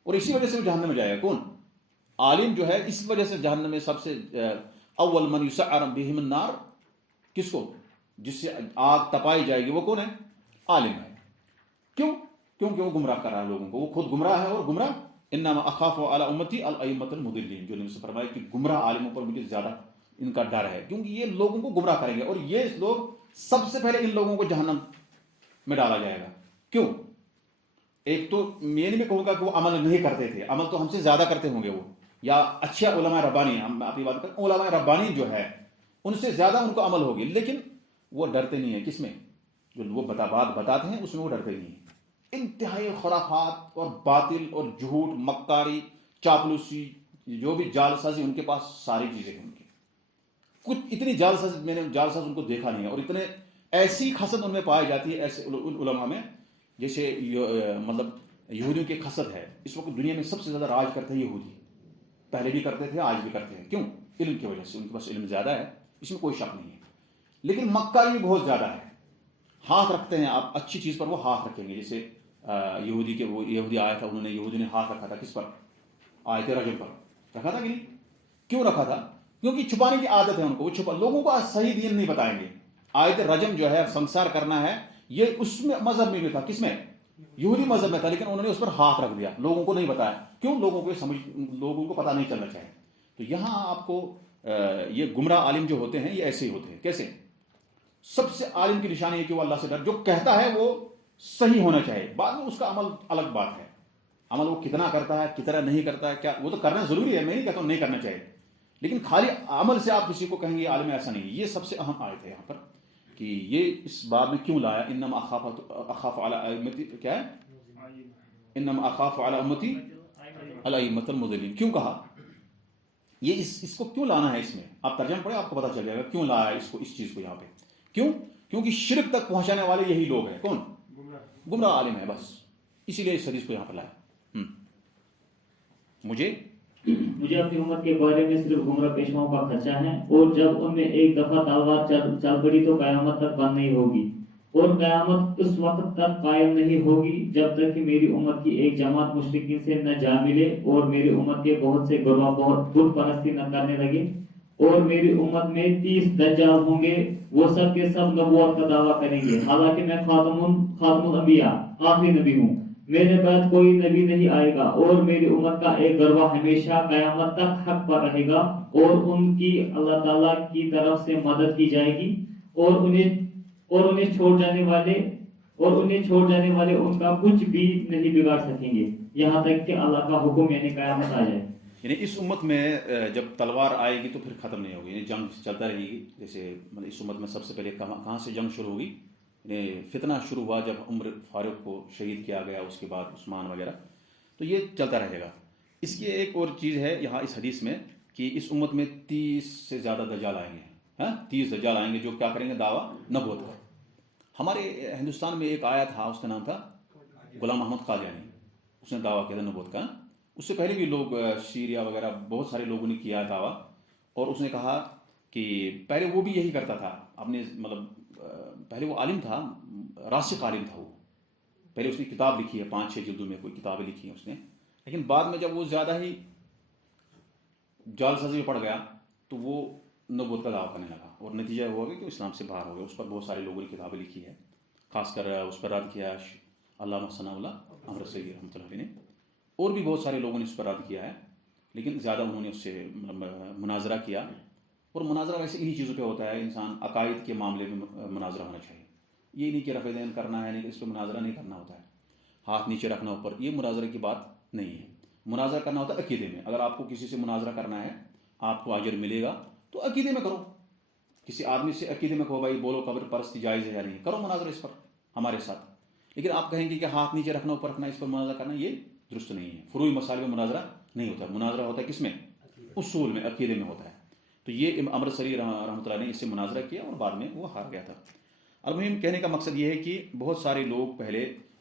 اور اسی وجہ سے وہ جہنم میں جائے گا. کون؟ عالم جو ہے. اس وجہ سے جہنم میں سب سے اول من یسعر بہم النار، کس کو؟ جس سے آگ تپائی جائے گی وہ کون ہے؟ عالم ہے. کیوں؟ کیونکہ وہ گمراہ کر رہا ہے لوگوں کو، وہ خود گمراہ ہے. اور گمراہ انما اخاف علی امتی الائمۃ المضلین، جو نبی سے فرمایا کہ گمراہ عالموں پر مجھے زیادہ ان کا ڈر ہے، کیونکہ یہ لوگوں کو گمراہ کریں گے اور یہ لوگ سب سے پہلے ان لوگوں کو جہنم میں ڈالا جائے گا. کیوں؟ ایک تو میں نہیں کہوں گا کہ وہ عمل نہیں کرتے تھے، عمل تو ہم سے زیادہ کرتے ہوں گے وہ، یا اچھے علماء ربانی، ہم اپنی بات کریں علماء ربانی جو ہے ان سے زیادہ ان کو عمل ہوگی، لیکن وہ ڈرتے نہیں ہیں. کس میں؟ جو وہ بات بتاتے ہیں اس میں وہ ڈرتے نہیں ہیں. انتہائی خرافات اور باطل اور جھوٹ، مکاری، چاپلوسی، جو بھی جال سازی ان کے پاس ساری چیزیں ہیں. ان کی کچھ اتنی جال ساز میں نے جال ساز ان کو دیکھا نہیں ہے، اور اتنے ایسی خسد ان میں پائی جاتی ہے ایسے علماء میں، جیسے مطلب یہودیوں کی خسد ہے. اس وقت دنیا میں سب سے زیادہ راج کرتے ہیں یہودی، پہلے بھی کرتے تھے آج بھی کرتے ہیں. کیوں؟ علم کی وجہ سے، ان کے پاس علم زیادہ ہے، اس میں کوئی شک نہیں ہے. لیکن مکاری بھی بہت زیادہ ہے. ہاتھ رکھتے ہیں، آپ اچھی چیز پر وہ ہاتھ رکھیں گے. جیسے یہودی کے وہ یہودی آیا تھا، انہوں نے یہودی نے ہاتھ رکھا تھا کس پر؟ آیت رجم پر رکھا تھا کہ نہیں؟ کیوں رکھا تھا؟ کیونکہ چھپانے کی عادت ہے ان کو، وہ چھپا لوگوں کو صحیح دین نہیں بتائیں گے. آیت رجم جو ہے سنسار کرنا ہے، یہ اس میں مذہب میں بھی تھا. کس میں؟ یہودی مذہب میں تھا، لیکن انہوں نے اس پر ہاتھ رکھ دیا، لوگوں کو نہیں بتایا. کیوں؟ لوگوں کو پتہ نہیں چلنا چاہیے. تو یہاں آپ کو یہ گمراہ عالم جو ہوتے ہیں یہ ایسے ہی ہوتے ہیں. کیسے؟ سب سے عالم کی نشانی ہے کہ وہ اللہ سے ڈر، جو کہتا ہے وہ صحیح ہونا چاہیے، بعد میں اس کا عمل الگ بات ہے. عمل وہ کتنا کرتا ہے کتنا نہیں کرتا ہے، کیا وہ تو کرنا ضروری ہے، میں نہیں کہتا ہوں نہیں کرنا چاہیے، لیکن خالی عمل سے آپ کسی کو کہیں گے عالم، ایسا نہیں. یہ سب سے اہم آیت ہے یہاں پر کہ یہ اس باب میں کیوں لایا. انما اخاف علی امتی، کیا ہے؟ انما اخاف علی امتی الائمۃ المضلین. کیوں کہا؟ یہ اس کو کیوں لانا ہے؟ اس میں آپ ترجمہ پڑھیں، آپ کو پتہ چل جائے گا کیوں لایا اس کو، اس چیز کو یہاں پہ. کیوں؟ کیونکہ شرک تک پہنچانے والے یہی لوگ ہیں. کون؟ گمراہ عالم ہے، بس اسی لیے اس حدیث کو یہاں پر لایا. مجھے اپنی امت کے بارے میں صرف گمراہ پیشواؤں کا خدشہ ہے، اور جب ان میں ایک دفعہ تلوار چل پڑی تو قیامت تک بند نہیں ہوگی، اور قیامت اس وقت تک قائم نہیں ہوگی جب تک کہ میری امت کی ایک جماعت مشرکین سے نہ جا ملے، اور میری امت کے بہت سے گروہ بت پرستی نہ کرنے لگے. اور میری امت میں 30 دجال ہوں گے، وہ سب کے سب نبوت کا دعویٰ کریں گے، حالانکہ میں خاتم الانبیاء آخری نبی ہوں. میرے بعد کوئی نبی نہیں آئے گا، اور میری امت کا ایک گروہ ہمیشہ قیامت تک حق پر رہے گا، اور ان کی اللہ تعالیٰ کی طرف سے مدد کی جائے گی، اور انہیں چھوڑ جانے والے ان کا کچھ بھی نہیں بگاڑ سکیں گے، یہاں تک کہ اللہ کا حکم یعنی قیامت آ جائے. یعنی اس امت میں جب تلوار آئے گی تو پھر ختم نہیں ہوگی، یعنی جنگ چلتا رہے گی. جیسے مطلب اس امت میں سب سے پہلے کہاں سے جنگ شروع ہوگی؟ یعنی فتنہ شروع ہوا جب عمر فاروق کو شہید کیا گیا، اس کے بعد عثمان وغیرہ، تو یہ چلتا رہے گا. اس کی ایک اور چیز ہے یہاں اس حدیث میں کہ اس امت میں 30 سے زیادہ دجال آئیں گے. 30 دجال آئیں گے جو کیا کریں گے؟ دعویٰ نبوت کا. ہمارے ہندوستان میں ایک آیا تھا، اس کا نام تھا غلام محمد قادیانی، اس نے دعویٰ کیا تھا نبوت کا. اس سے پہلے بھی لوگ سیریا وغیرہ بہت سارے لوگوں نے کیا دعویٰ، اور اس نے کہا کہ پہلے وہ بھی یہی کرتا تھا اپنے مطلب پہلے وہ عالم تھا، راسخ عالم تھا. وہ پہلے اس نے کتاب لکھی ہے 5-6 جلدوں میں کوئی کتابیں لکھی ہیں اس نے، لیکن بعد میں جب وہ زیادہ ہی جال سازی میں پڑ گیا تو وہ نبوت کا دعویٰ کرنے لگا، اور نتیجہ ہوا کہ اسلام سے باہر ہو گیا. اس پر بہت سارے لوگوں نے کتابیں لکھی ہے، خاص کر اس پر رد کیا علامہ ثناء اللہ امر سید رحمۃ اللہ علیہ نے، اور بھی بہت سارے لوگوں نے اس پر رد کیا ہے، لیکن زیادہ انہوں نے اس سے مناظرہ کیا. اور مناظرہ ویسے انہی چیزوں پہ ہوتا ہے، انسان عقائد کے معاملے میں مناظرہ ہونا چاہیے. یہ نہیں کہ رفع دین کرنا ہے، نہیں کہ اس پہ مناظرہ نہیں کرنا ہوتا ہے، ہاتھ نیچے رکھنا اوپر، یہ مناظرے کی بات نہیں ہے. مناظرہ کرنا ہوتا ہے عقیدے میں. اگر آپ کو کسی سے مناظرہ کرنا ہے، آپ کو اجر ملے گا تو عقیدے میں کرو. کسی آدمی سے عقیدے میں کہو بھائی بولو قبر پرستی جائز ہے یا نہیں، کرو مناظرہ اس پر ہمارے ساتھ. لیکن آپ کہیں گے کہ ہاتھ نیچے رکھنا اوپر رکھنا، اس پر مناظرہ کرنا، یہ درست نہیں ہے. فروعی مسائل میں مناظرہ نہیں ہوتا. مناظرہ ہوتا ہے کس میں؟ اصول میں، عقیدے میں ہوتا ہے. تو یہ امر سری رحمۃ اللہ نے اس سے مناظرہ کیا اور بعد میں وہ ہار گیا تھا. المہم کہنے کا مقصد یہ ہے کہ بہت سارے لوگ پہلے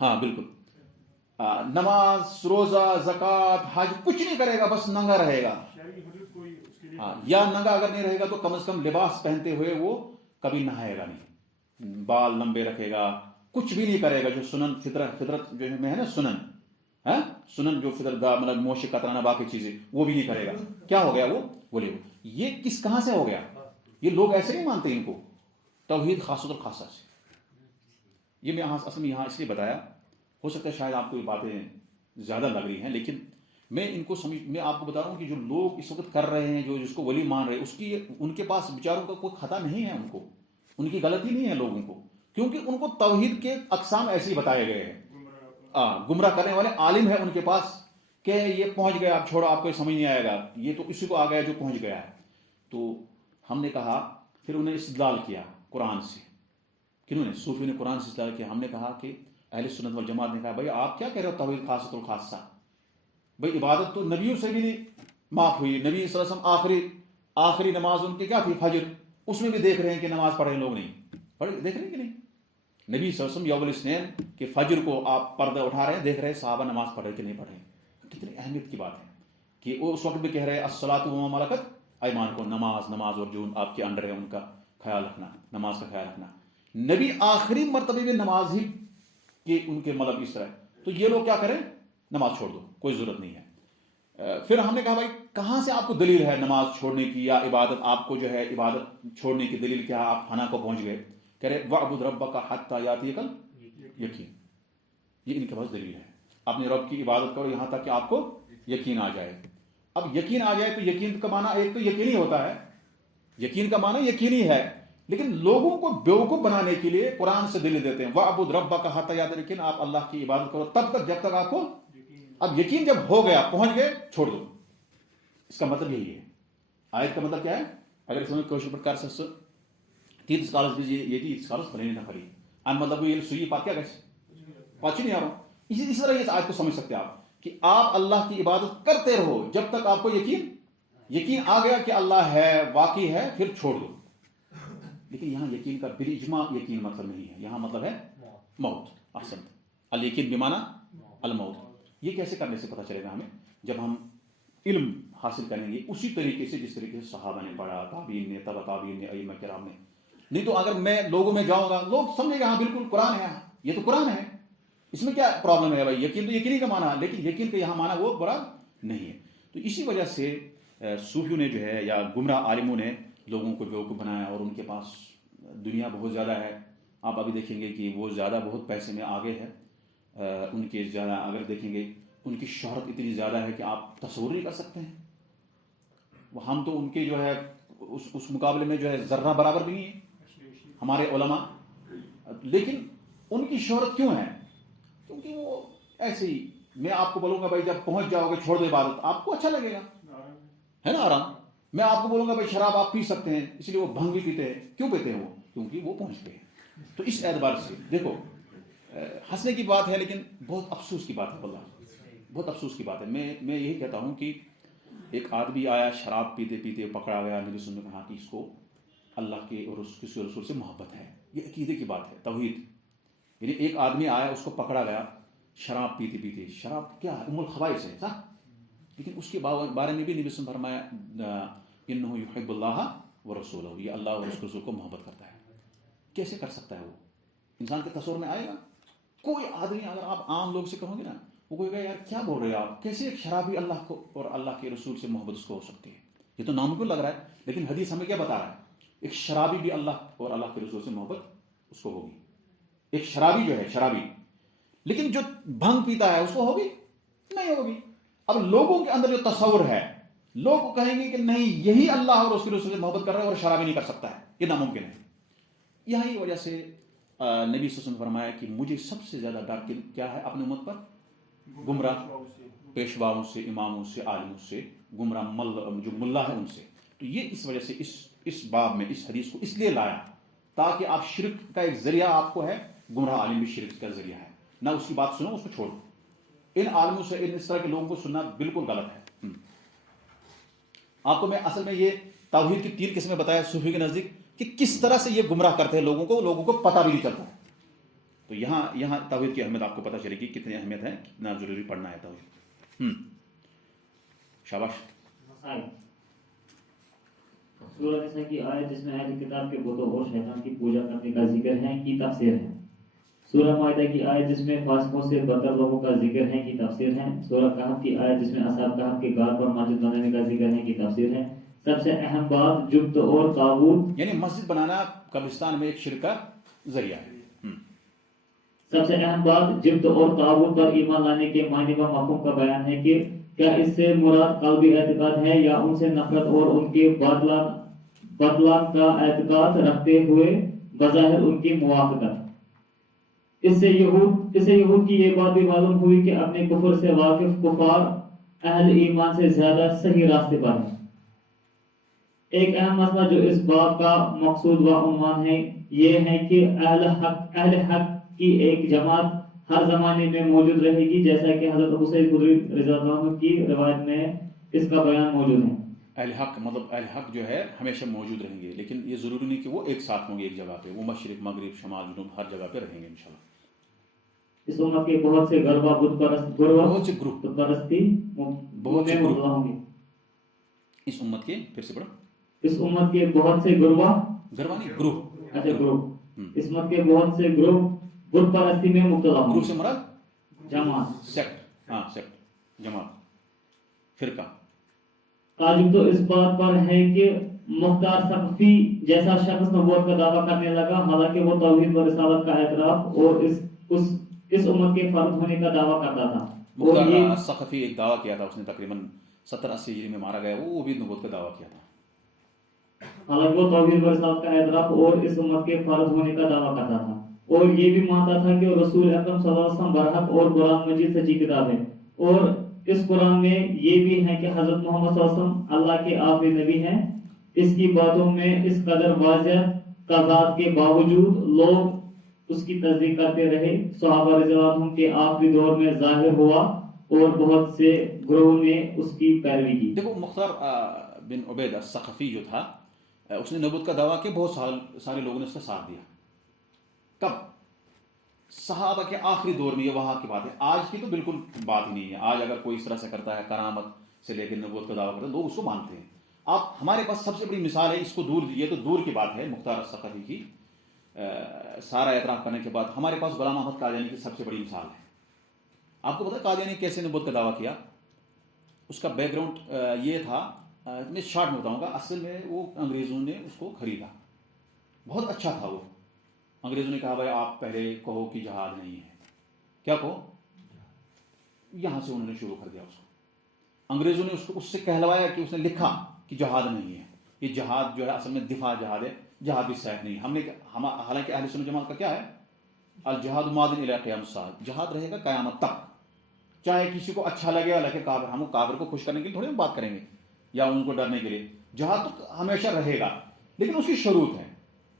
ہاں بالکل. نماز روزہ زکوٰۃ حج کچھ نہیں کرے گا, بس ننگا رہے گا. ہاں, یا ننگا اگر نہیں رہے گا تو کم از کم لباس پہنتے ہوئے وہ کبھی نہائے گا نہیں, بال لمبے رکھے گا, کچھ بھی نہیں کرے گا. جو سنن فطرت جو میں ہے نا, سنن جو فطرت دا مطلب موش قطرانہ باقی چیزیں وہ بھی نہیں کرے گا. کیا ہو گیا وہ بولے, یہ کہاں سے ہو گیا؟ یہ لوگ ایسے نہیں مانتے ان کو, توحید خاصۃ الخاصہ سے. یہ میں اصل میں یہاں اس لیے بتایا, ہو سکتا ہے شاید آپ کو یہ باتیں زیادہ لگ رہی ہیں, لیکن میں آپ کو بتا رہا ہوں کہ جو لوگ اس وقت کر رہے ہیں, جو جس کو ولی مان رہے ہیں, ان کے پاس بیچاروں کا کوئی خطا نہیں ہے, ان کی غلطی نہیں ہے لوگوں کو, کیونکہ ان کو توحید کے اقسام ایسے ہی بتائے گئے ہیں. گمراہ کرنے والے عالم ہے ان کے پاس کہ یہ پہنچ گیا, آپ چھوڑو, آپ کو سمجھ نہیں آئے گا, یہ تو اسی کو آ گیا جو پہنچ گیا ہے. تو ہم نے کہا, پھر انہیں استدلال کیا قرآن سے. کنہوں نے؟ صوفی نے قرآن سے استدلال کیا. ہم نے کہا کہ اہل سنت والجماعت نے کہا بھائی آپ کیا کہہ رہے ہو توحید خاصۃ الخاصہ؟ بھائی عبادت تو نبیوں سے بھی نہیں معاف ہوئی. نبی صلی اللہ علیہ وسلم آخری نماز ان کی کیا تھی؟ فجر. اس میں بھی دیکھ رہے ہیں کہ نماز پڑھ رہے ہیں لوگ, نہیں پڑھ دیکھ رہے ہیں کہ نہیں؟ نبی صلی اللہ علیہ وسلم یوم الاثنین کہ فجر کو آپ پردہ اٹھا رہے ہیں, دیکھ رہے ہیں صحابہ نماز پڑھ رہے کہ نہیں پڑھ رہے. کتنی اہمیت کی بات ہے کہ وہ اس وقت بھی کہہ رہے ہیں الصلاۃ وما ملکت ایمانکم, نماز اور جو آپ کے انڈر ہے ان کا خیال رکھنا, نماز کا خیال رکھنا. نبی آخری مرتبہ میں نماز ہی کہ ان کے مطلب اس طرح, تو یہ لوگ کیا کریں؟ نماز چھوڑ دو, کوئی ضرورت نہیں ہے. پھر ہم نے کہا بھائی کہاں سے آپ کو دلیل ہے نماز چھوڑنے کی یا عبادت, آپ کو جو ہے عبادت چھوڑنے کی دلیل کیا؟ آپ فنا کو پہنچ گئے, کہہ رہے وَعْبُدْ رَبَّكَ حَتَّى يَأْتِيَكَ الْيَقِينُ. یہ ان کے پاس دلیل ہے, اپنے رب کی عبادت کرو یہاں تک کہ آپ کو یقین آ جائے. اب یقین آ جائے تو یقین کا معنی ایک تو یقینی ہوتا ہے, یقین کا معنی یقینی ہے, لیکن لوگوں کو بیوقوف بنانے کے لیے قرآن سے دلیل دیتے ہیں وَعْبُدْ رَبَّكَ حَتَّى يَأْتِيَكَ الْيَقِينُ, لیکن آپ اللہ کی عبادت کرو تب تک جب تک آپ کو, اب یقین جب ہو گیا پہنچ گئے چھوڑ دو. اس کا مطلب یہی ہے. آیت کا مطلب کیا ہے؟ اگر اس میں کوشش پر کر سکتے تیت اسکالس بھی یہ اسکالس بنے نہ کری مطلب یہ سوئی پات کیا گئے پاچی نہیں آ رہا. اسی طرح اس آیت کو سمجھ سکتے ہیں آپ کہ آپ اللہ کی عبادت کرتے رہو جب تک آپ کو یقین آ گیا کہ اللہ ہے, واقعی ہے, پھر چھوڑ دو. لیکن یہاں یقین کا بالاجماع یقین مطلب نہیں ہے, یہاں مطلب ہے موت. احسن, الیقین بمعنی الموت. یہ کیسے کرنے سے پتہ چلے گا ہمیں؟ جب ہم علم حاصل کریں گے اسی طریقے سے جس طریقے سے صحابہ نے پڑھا, تابعین نے, تبع تابعین نے, ائمہ کرام نے. نہیں تو اگر میں لوگوں میں جاؤں گا, لوگ سمجھے گا ہاں بالکل قرآن ہے, یہ تو قرآن ہے, اس میں کیا پرابلم ہے بھائی؟ یقین تو یقینی کا معنی ہے, لیکن یقین کا یہاں معنی وہ برا نہیں ہے. تو اسی وجہ سے صوفیوں نے جو ہے یا گمراہ عالموں نے لوگوں کو بیوقوف بنایا, اور ان کے پاس دنیا بہت زیادہ ہے. آپ ابھی دیکھیں گے کہ وہ زیادہ بہت پیسے میں آگے ہے, ان کے زیادہ اگر دیکھیں گے ان کی شہرت اتنی زیادہ ہے کہ آپ تصور نہیں کر سکتے ہیں. ہم تو ان کے جو ہے اس مقابلے میں جو ہے ذرہ برابر بھی نہیں ہے ہمارے علماء, لیکن ان کی شہرت کیوں ہے؟ کیونکہ وہ ایسے ہی, میں آپ کو بولوں گا بھائی جب پہنچ جاؤ گے چھوڑ دو عبادت, آپ کو اچھا لگے گا, ہے نا آرام. میں آپ کو بولوں گا بھائی شراب آپ پی سکتے ہیں, اس لیے وہ بھنگ بھی پیتے ہیں. کیوں پیتے ہیں وہ؟ کیونکہ وہ پہنچ گئے. تو اس اعتبار سے دیکھو, ہنسنے کی بات ہے لیکن بہت افسوس کی بات ہے, واللہ بہت افسوس کی بات ہے. میں یہی کہتا ہوں کہ ایک آدمی آیا شراب پیتے پیتے پکڑا گیا, نبی صلی اللہ علیہ وسلم نے کہا کہ اس کو اللہ کے اور اس کے رسول سے محبت ہے. یہ عقیدے کی بات ہے, توحید. یعنی ایک آدمی آیا, اس کو پکڑا گیا شراب پیتے پیتے. شراب کیا ہے؟ ام الخبائث ہے صح, لیکن اس کے بارے میں بھی نبی صلی اللہ علیہ وسلم فرمایا انہ یحب اللہ ورسولہ, یہ اللہ اور اس کے رسول کو محبت کرتا ہے. کیسے کر سکتا ہے وہ؟ انسان کے تصور میں آئے گا؟ کوئی آدمی, اگر آپ عام لوگ سے کہو گے نا, وہ کہے گا یار کیا بول رہے ہیں آپ, کیسے ایک شرابی اللہ کو اور اللہ کے رسول سے محبت اس کو ہو سکتی ہے؟ یہ تو ناممکن لگ رہا ہے. لیکن حدیث ہمیں کیا بتا رہا ہے؟ ایک شرابی بھی اللہ اور اللہ کے رسول سے محبت اس کو ہوگی. ایک شرابی جو ہے شرابی, لیکن جو بھنگ پیتا ہے اس کو ہوگی نہیں ہوگی. اب لوگوں کے اندر جو تصور ہے, لوگ کہیں گے کہ نہیں یہی اللہ اور اس کے رسول سے محبت کر رہا ہے اور شرابی نہیں کر سکتا ہے, یہ ناممکن ہے. یہی وجہ سے نبی صلی اللہ علیہ وسلم نے فرمایا کہ مجھے سب سے زیادہ ڈر کیا ہے اپنے امت پر؟ گمراہ پیشواؤں سے, اماموں سے, عالموں سے, گمراہ جو ملا ہے ان سے. تو یہ اس وجہ سے اس باب میں اس حدیث کو اس لیے لایا تاکہ آپ شرک کا ایک ذریعہ آپ کو ہے, گمراہ عالم بھی شرک کا ذریعہ ہے. نہ اس کی بات سنو, اس کو چھوڑو. ان عالموں سے اس طرح کے لوگوں کو سننا بالکل غلط ہے. آپ کو میں اصل میں یہ توحید کی 3 قسمیں بتایا صوفی کے نزدیک کہ کس طرح سے یہ گمراہ کرتے ہیں لوگوں کو پتہ بھی نہیں چلتا. تو یہاں توحید کی اہمیت آپ کو پتہ چلے گی کتنی اہمیت ہے, کتنا ضروری پڑھنا ہے توحید. شاباش. مسائل سورہ نساء کی آیت جس میں اہل کتاب کے بتوں اور شیطان کی پوجا کرنے کا ذکر ہے کی تفسیر ہے. سورہ مائدہ کی آیت جس میں فاسقوں سے بدتر لوگوں کا ذکر ہے کی تفسیر ہے. سورہ کہف کی آیت جس میں اصحاب کہف کے غار پر مسجد بنانے کا ذکر ہے کی تفسیر ہے. سب سے اہم بات جبت اور طاغوت, یعنی مسجد بنانا قبرستان میں ایک شرک کا ذریعہ ہے. سب سے اہم بات جبت اور طاغوت پر ایمان لانے کے معنی و مفہوم کا بیان ہے کہ کیا اس سے مراد قلبی اعتقاد ہے یا ان سے نفرت اور ان کے بطلان کا اعتقاد رکھتے ہوئے بظاہر ان کی موافقت. اس سے یہود کی یہ بات بھی معلوم ہوئی کہ اپنے کفر سے واقف کفار اہل ایمان سے زیادہ صحیح راستے پر ہیں. ایک اہم مسئلہ جو اس باب کا مقصود و عنوان ہے یہ ہے کہ اہل حق کی ایک جماعت ہر زمانے میں موجود رہے گی, جیسا کہ حضرت ابو سعید خدری رضی اللہ عنہ کی روایت میں اس کا بیان موجود ہے. اہل حق مطلب اہل حق جو ہے ہمیشہ موجود رہیں گے, لیکن یہ ضروری نہیں کہ وہ ایک ساتھ ہوں گے ایک جگہ پہ. وہ مشرق مغرب شمال جنوب ہر جگہ پہ رہیں گے انشاءاللہ. اس امت کے بہت سے گروہ بہت سے گروپ بت پرستی بہت سے گروپ ہوں گے. اس امت کے پھر سے پڑھو. اس امت کے بہت سے گروہ گروانی گروہ. اچھا گروہ. اس امت کے بہت سے گروہ بت پرستی میں مبتلا ہوں گروہ گے. سے مراد جماعت, سیکٹ. سیکٹ جماعت فرقہ. تعجب تو اس بات پر ہے کہ مختار ثقفی جیسا شخص نبوت کا دعویٰ کرنے لگا, حالانکہ وہ توحید و رسالت کا اعتراف اور اس امت کے فرد ہونے کا دعویٰ کرتا تھا. مختار ثقفی ایک دعویٰ کیا تھا, اس نے تقریباً 70-80 ہجری میں مارا گیا. وہ بھی نبوت کا دعویٰ کیا تھا. حالانکہ وہ توحید و رسالت کا اعتراف اور اس امت کے فرد ہونے کا دعویٰ کرتا تھا, اور یہ بھی مانتا تھا کہ رسول اکرم صلی اللہ علیہ وسلم برحق اور قرآن مجید سچی کتاب ہے. اور اس قرآن میں یہ بھی ہے کہ حضرت محمد صلی اللہ علیہ وسلم اللہ کے آخری نبی ہیں. اس کی باتوں میں اس قدر واضح تضاد کے باوجود لوگ اس کی تصدیق کرتے رہے. صحابہ رضی اللہ عنہم کے آخری دور میں ظاہر ہوا اور بہت سے گروہوں نے اس کی پیروی کی. دیکھو مختار بن عبید الثقفی جو تھا, اس نے نبوت کا دعویٰ کیا. بہت سارے لوگوں نے اس کا ساتھ دیا. کب؟ صحابہ کے آخری دور میں. یہ وہاں کی بات ہے, آج کی تو بالکل بات ہی نہیں ہے. آج اگر کوئی اس طرح سے کرتا ہے کرامت سے لے کے نبوت کا دعویٰ کرتا ہے, لوگ اس کو مانتے ہیں. آپ ہمارے پاس سب سے بڑی مثال ہے, اس کو دور دیجیے تو دور کی بات ہے مختار الثقفی کی. سارا اعتراف کرنے کے بعد ہمارے پاس غلام احمد قادیانی کی سب سے بڑی مثال ہے. آپ کو پتا ہے قادیانی کیسے نبوت کا دعویٰ کیا؟ اس کا بیک گراؤنڈ یہ تھا, میں شارٹ میں بتاؤں گا. اصل میں وہ انگریزوں نے اس کو خریدا, بہت اچھا تھا وہ. انگریزوں نے کہا بھائی آپ پہلے کہو کہ جہاد نہیں ہے. کیا کہو؟ یہاں سے انہوں نے شروع کر دیا اس کو. انگریزوں نے اس سے کہلوایا کہ اس نے لکھا کہ جہاد نہیں ہے. یہ جہاد جو ہے اصل میں دفاع جہاد ہے, جہاد بھی صحیح نہیں. حالانکہ اہل سنت جماعت کا کیا ہے, الجہاد ماضٍ الی قیام الساعہ, جہاد رہے گا قیامت تک. چاہے کسی کو اچھا لگے یا لگے کافر, ہم کافر کو خوش کرنے کے لیے تھوڑی بات کریں گے یا ان کو ڈرنے کے لیے. جہاد تو ہمیشہ رہے گا, لیکن اس کی شروط ہے.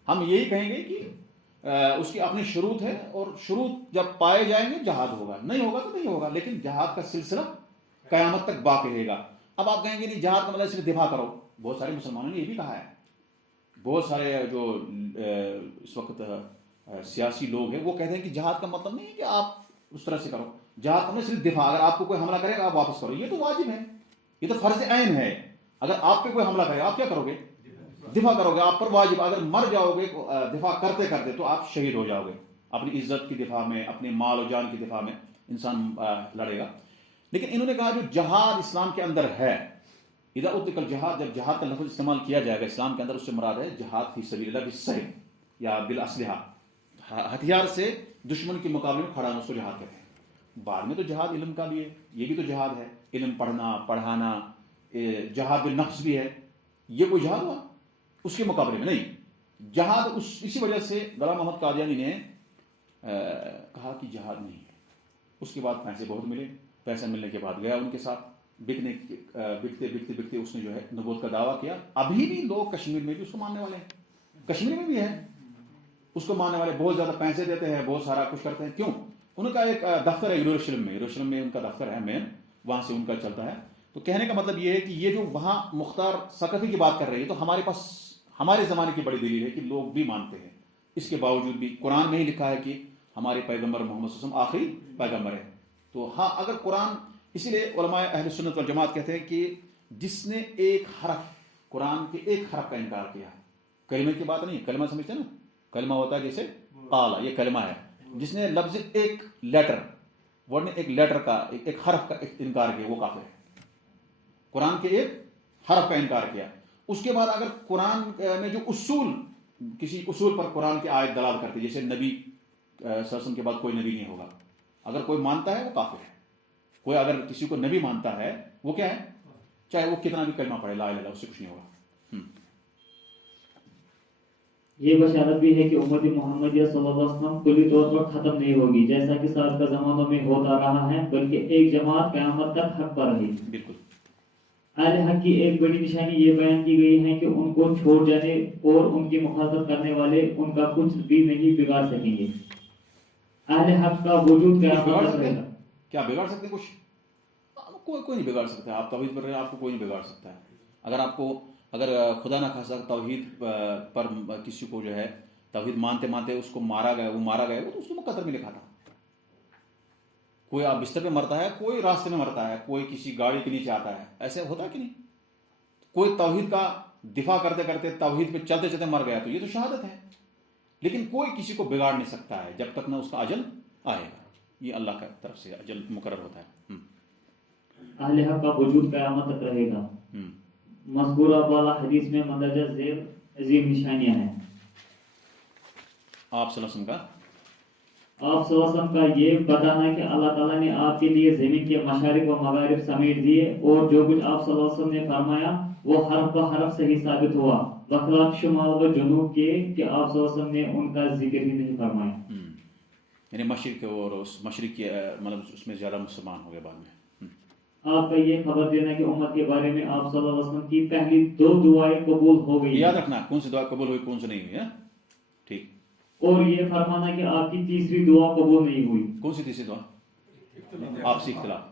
ہم یہی کہیں گے کہ اس کی اپنی شروط ہے, اور شروط جب پائے جائیں گے جہاد ہوگا, نہیں ہوگا تو نہیں ہوگا, لیکن جہاد کا سلسلہ قیامت تک باقی رہے گا. اب آپ کہیں گے نہیں جہاد کا مطلب صرف دفاع کرو. بہت سارے مسلمانوں نے یہ بھی کہا ہے. بہت سارے جو اس وقت سیاسی لوگ ہیں وہ کہتے ہیں کہ جہاد کا مطلب نہیں ہے کہ آپ اس طرح سے کرو. جہاد کا مطلب صرف دفاع. اگر آپ کو کوئی حملہ کرے گا آپ واپس کرو, یہ تو واجب ہے, یہ تو فرض عین ہے. اگر آپ پہ کوئی حملہ کرے آپ کیا کرو گے؟ دفاع کرو گے. آپ پر واجب. اگر مر جاؤ گے دفاع کرتے کرتے تو آپ شہید ہو جاؤ گے. اپنی عزت کی دفاع میں, اپنے مال و جان کی دفاع میں انسان لڑے گا. لیکن انہوں نے کہا جو جہاد اسلام کے اندر ہے, اذا اطلق الجہاد, جب جہاد کا لفظ استعمال کیا جائے گا اسلام کے اندر, اس سے مراد ہے جہاد فی سبیل اللہ بالسیف یا بالاسلحہ, ہتھیار سے دشمن کے مقابلے میں کھڑا ہونا, اس کو جہاد کہتے ہیں. بعد میں تو جہاد علم کا بھی ہے, یہ بھی تو جہاد ہے, علم پڑھنا پڑھانا. جہاد بالنفس بھی ہے, یہ کوئی جہاد ہوا اس کے مقابلے میں نہیں. جہاد اسی وجہ سے غلام احمد قادیانی نے کہا کہ جہاد نہیں ہے. اس کے بعد پیسے بہت ملے, پیسے ملنے کے بعد گیا ان کے ساتھ, بکتے اس نے جو ہے نبوت کا دعویٰ کیا. ابھی بھی لوگ کشمیر میں بھی اس کو ماننے والے ہیں, کشمیر میں بھی ہے اس کو ماننے والے, بہت زیادہ پیسے دیتے ہیں, بہت سارا کچھ کرتے ہیں. کیوں؟ ان کا ایک دفتر ہے یروشلم میں ان کا دفتر ہے مین, وہاں سے ان کا چلتا ہے. تو کہنے کا مطلب یہ ہے کہ یہ جو وہاں مختار ثقفی کی بات کر رہی ہے, تو ہمارے پاس ہمارے زمانے کی بڑی دلیل ہے کہ لوگ بھی مانتے ہیں. اس کے باوجود بھی قرآن میں ہی لکھا ہے کہ ہمارے پیغمبر محمد صلی اللہ علیہ وسلم آخری پیغمبر ہے. تو ہاں اگر قرآن، اسی لیے علماء اہل سنت والجماعت کہتے ہیں کہ جس نے ایک حرف، قرآن کے ایک حرف کا انکار کیا، کلمے کی بات نہیں، کلمہ سمجھتے ہیں نا، کلمہ ہوتا ہے جیسے قال، یہ کلمہ ہے، جس نے لفظ ایک لیٹر، ورڈ ایک لیٹر کا، ایک حرف کا انکار کیا، وہ کافر ہے. قرآن کے ایک حرف کا انکار کیا. اس کے بعد اگر قرآن میں جو اصول، کسی اصول پر قرآن کی آیت دلالت کرتی ہے، جیسے نبی صلی اللہ علیہ وسلم کے بعد کوئی نبی نہیں ہوگا، اگر کوئی مانتا ہے وہ کافر ہے. کوئی اگر کسی کو نبی مانتا ہے وہ کیا ہے، چاہے وہ کتنا بھی کلمہ پڑھے لا الہ الا اللہ، اس سے کچھ نہیں ہوگا. یہ بشارت بھی ہے کہ امت محمدیہ صلی اللہ علیہ وسلم کلی طور پر ختم نہیں ہوگی جیسا کہ سابقہ زمانوں میں ہوتا رہا ہے، بلکہ ایک جماعت قیامت تک حق پر رہی. بالکل. اہل حق کی ایک بڑی نشانی یہ بیان کی گئی ہے کہ ان کو چھوڑ جانے اور ان کی مخالفت کرنے والے ان کا کچھ بھی نہیں بگاڑ سکیں گے. اہل حق کا وجود قیامت تک رہے گا. کیا بگاڑ سکتے ہیں؟ کچھ کوئی نہیں بگاڑ سکتا. آپ توحید پر رہے ہیں، آپ کو کوئی نہیں بگاڑ سکتا ہے. اگر خدا نہ خاصا توحید پر کسی کو جو ہے توحید مانتے مانتے اس کو مارا گیا، وہ تو اس کو مقدر میں لکھا تھا. کوئی آپ بستر پہ مرتا ہے، کوئی راستے میں مرتا ہے، کوئی کسی گاڑی کے نیچے آتا ہے، ایسے ہوتا ہے کہ نہیں؟ کوئی توحید کا دفاع کرتے کرتے، توحید پہ چلتے چلتے مر گیا، تو یہ تو شہادت ہے. لیکن کوئی کسی کو بگاڑ نہیں سکتا ہے جب تک نہ اس کا اجل آئے گا. یہ اللہ کی طرف سے اجل مقرر ہوتا ہے. اہل حق کا وجود قیامت تک رہے گا. مذکورہ والا حدیث میں مندرجہ ذیل عظیم نشانیاں ہیں. آپ صلی اللہ علیہ وسلم کا یہ بتانا کہ اللہ تعالیٰ نے آپ کے لیے زمین کے مشارق و مغارب سمیٹ دیے، اور جو کچھ آپ صلی اللہ علیہ وسلم نے فرمایا وہ حرف بہ حرف صحیح ثابت ہوا، بخلاف شمال و جنوب کے کہ آپ صلی اللہ علیہ وسلم نے ان کا ذکر ہی نہیں فرمایا. یعنی مشرق اور اس مشرق کی مطلب اس میں زیادہ مسلمان ہو گئے بعد میں. آپ کا یہ خبر دینا کہ امت کے بارے میں آپ صلی اللہ علیہ وسلم کی پہلی 2 دعائیں قبول ہو گئی. یاد رکھنا کون سی دعا قبول ہوئی، کون سی نہیں ہوئی. ٹھیک. اور یہ فرمانا کہ آپ کی تیسری دعا قبول نہیں ہوئی. کون سی تیسری دعا؟ آپ سے اختلاف.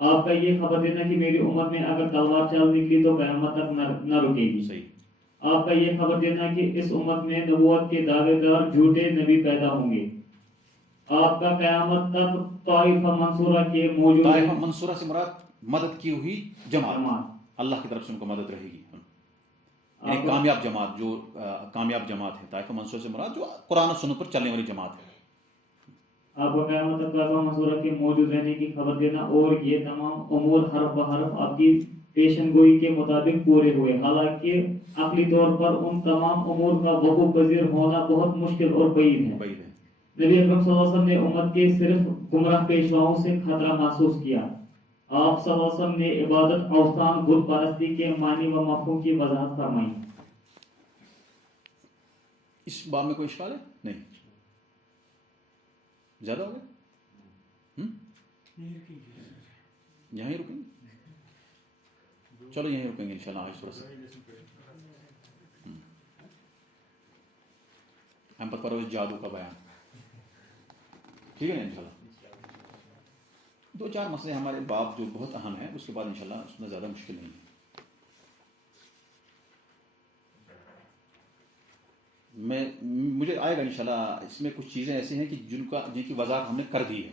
آپ کا یہ خبر دینا کہ میری امت میں اگر تلوار چل نکلی تو قیامت تک نہ رکے گی. صحیح. آپ کا یہ خبر دینا کہ اس امت میں نبوت کے دعوے دار جھوٹے نبی پیدا ہوں گے. آپ کا قیامت تک طائفہ منصورہ کے موجود. طائفہ منصورہ سے مراد مدد کی ہوئی جماعت، اللہ کی طرف سے ان کو مدد رہے گی. یعنی کامیاب جماعت، جو کامیاب جماعت ہے. طائفہ منصورہ سے مراد جو قرآن و سنت پر چلنے والی جماعت ہے. آپ کو قیامت تک طائفہ منصورہ کے موجود رہنے کی خبر دینا، اور یہ تمام امور حرف بحرف آپ کی پیشن گوئی کے مطابق پورے ہوئے، حالانکہ عقلی طور پر ان تمام امور کا وقوع پذیر ہونا بہت مشکل اور بعید ہے. نبی اکرم صلی اللہ علیہ وسلم نے امت کے صرف گمراہ پیشواؤں سے خطرہ محسوس کیا. آپ صلی اللہ علیہ وسلم نے عبادت، اوثان، بت پرستی کے معنی و مفہوم کی وضاحت فرمائی. اس باب میں کوئی اشکال ہے؟ نہیں. زیادہ ہو گیا؟ یہیں رکیں گے. چلو یہیں رکیں گے انشاءاللہ. آج تھوڑا سا ہم پر پروز جادو کا بیان، ٹھیک ہے نا انشاءاللہ. 2-4 مسئلے ہمارے باب جو بہت اہم ہیں، اس کے بعد انشاءاللہ اس میں زیادہ مشکل نہیں ہے. مجھے آئے گا انشاءاللہ. اس میں کچھ چیزیں ایسی ہیں کہ جن کی وضاحت ہم نے کر دی ہے.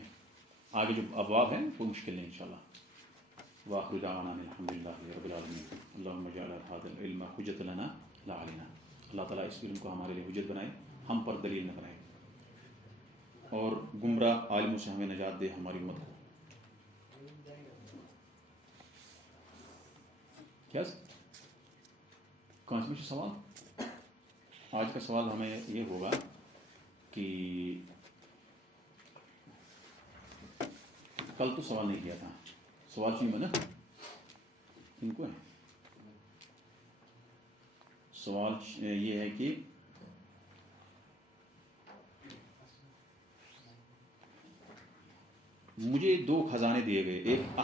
آگے جو ابواب ہیں کوئی مشکل نہیں انشاءاللہ. وآخر دعوانا الحمدللہ رب العالمین. اللہم اجعل ھذا العلم حجۃ لنا لا علینا. اللہ تعالیٰ اس علم کو ہمارے لیے حجت بنائے، ہم پر دلیل نہ بنائے، اور گمراہ عالموں سے ہمیں نجات دے ہماری امت کو. کیا کہاں سے سوال؟ آج کا سوال ہمیں یہ ہوگا کہ کل تو سوال نہیں کیا تھا. سوال چاہیے میں نا ان کو ہے. سوال یہ ہے کہ مجھے 2 خزانے دیے گئے، ایک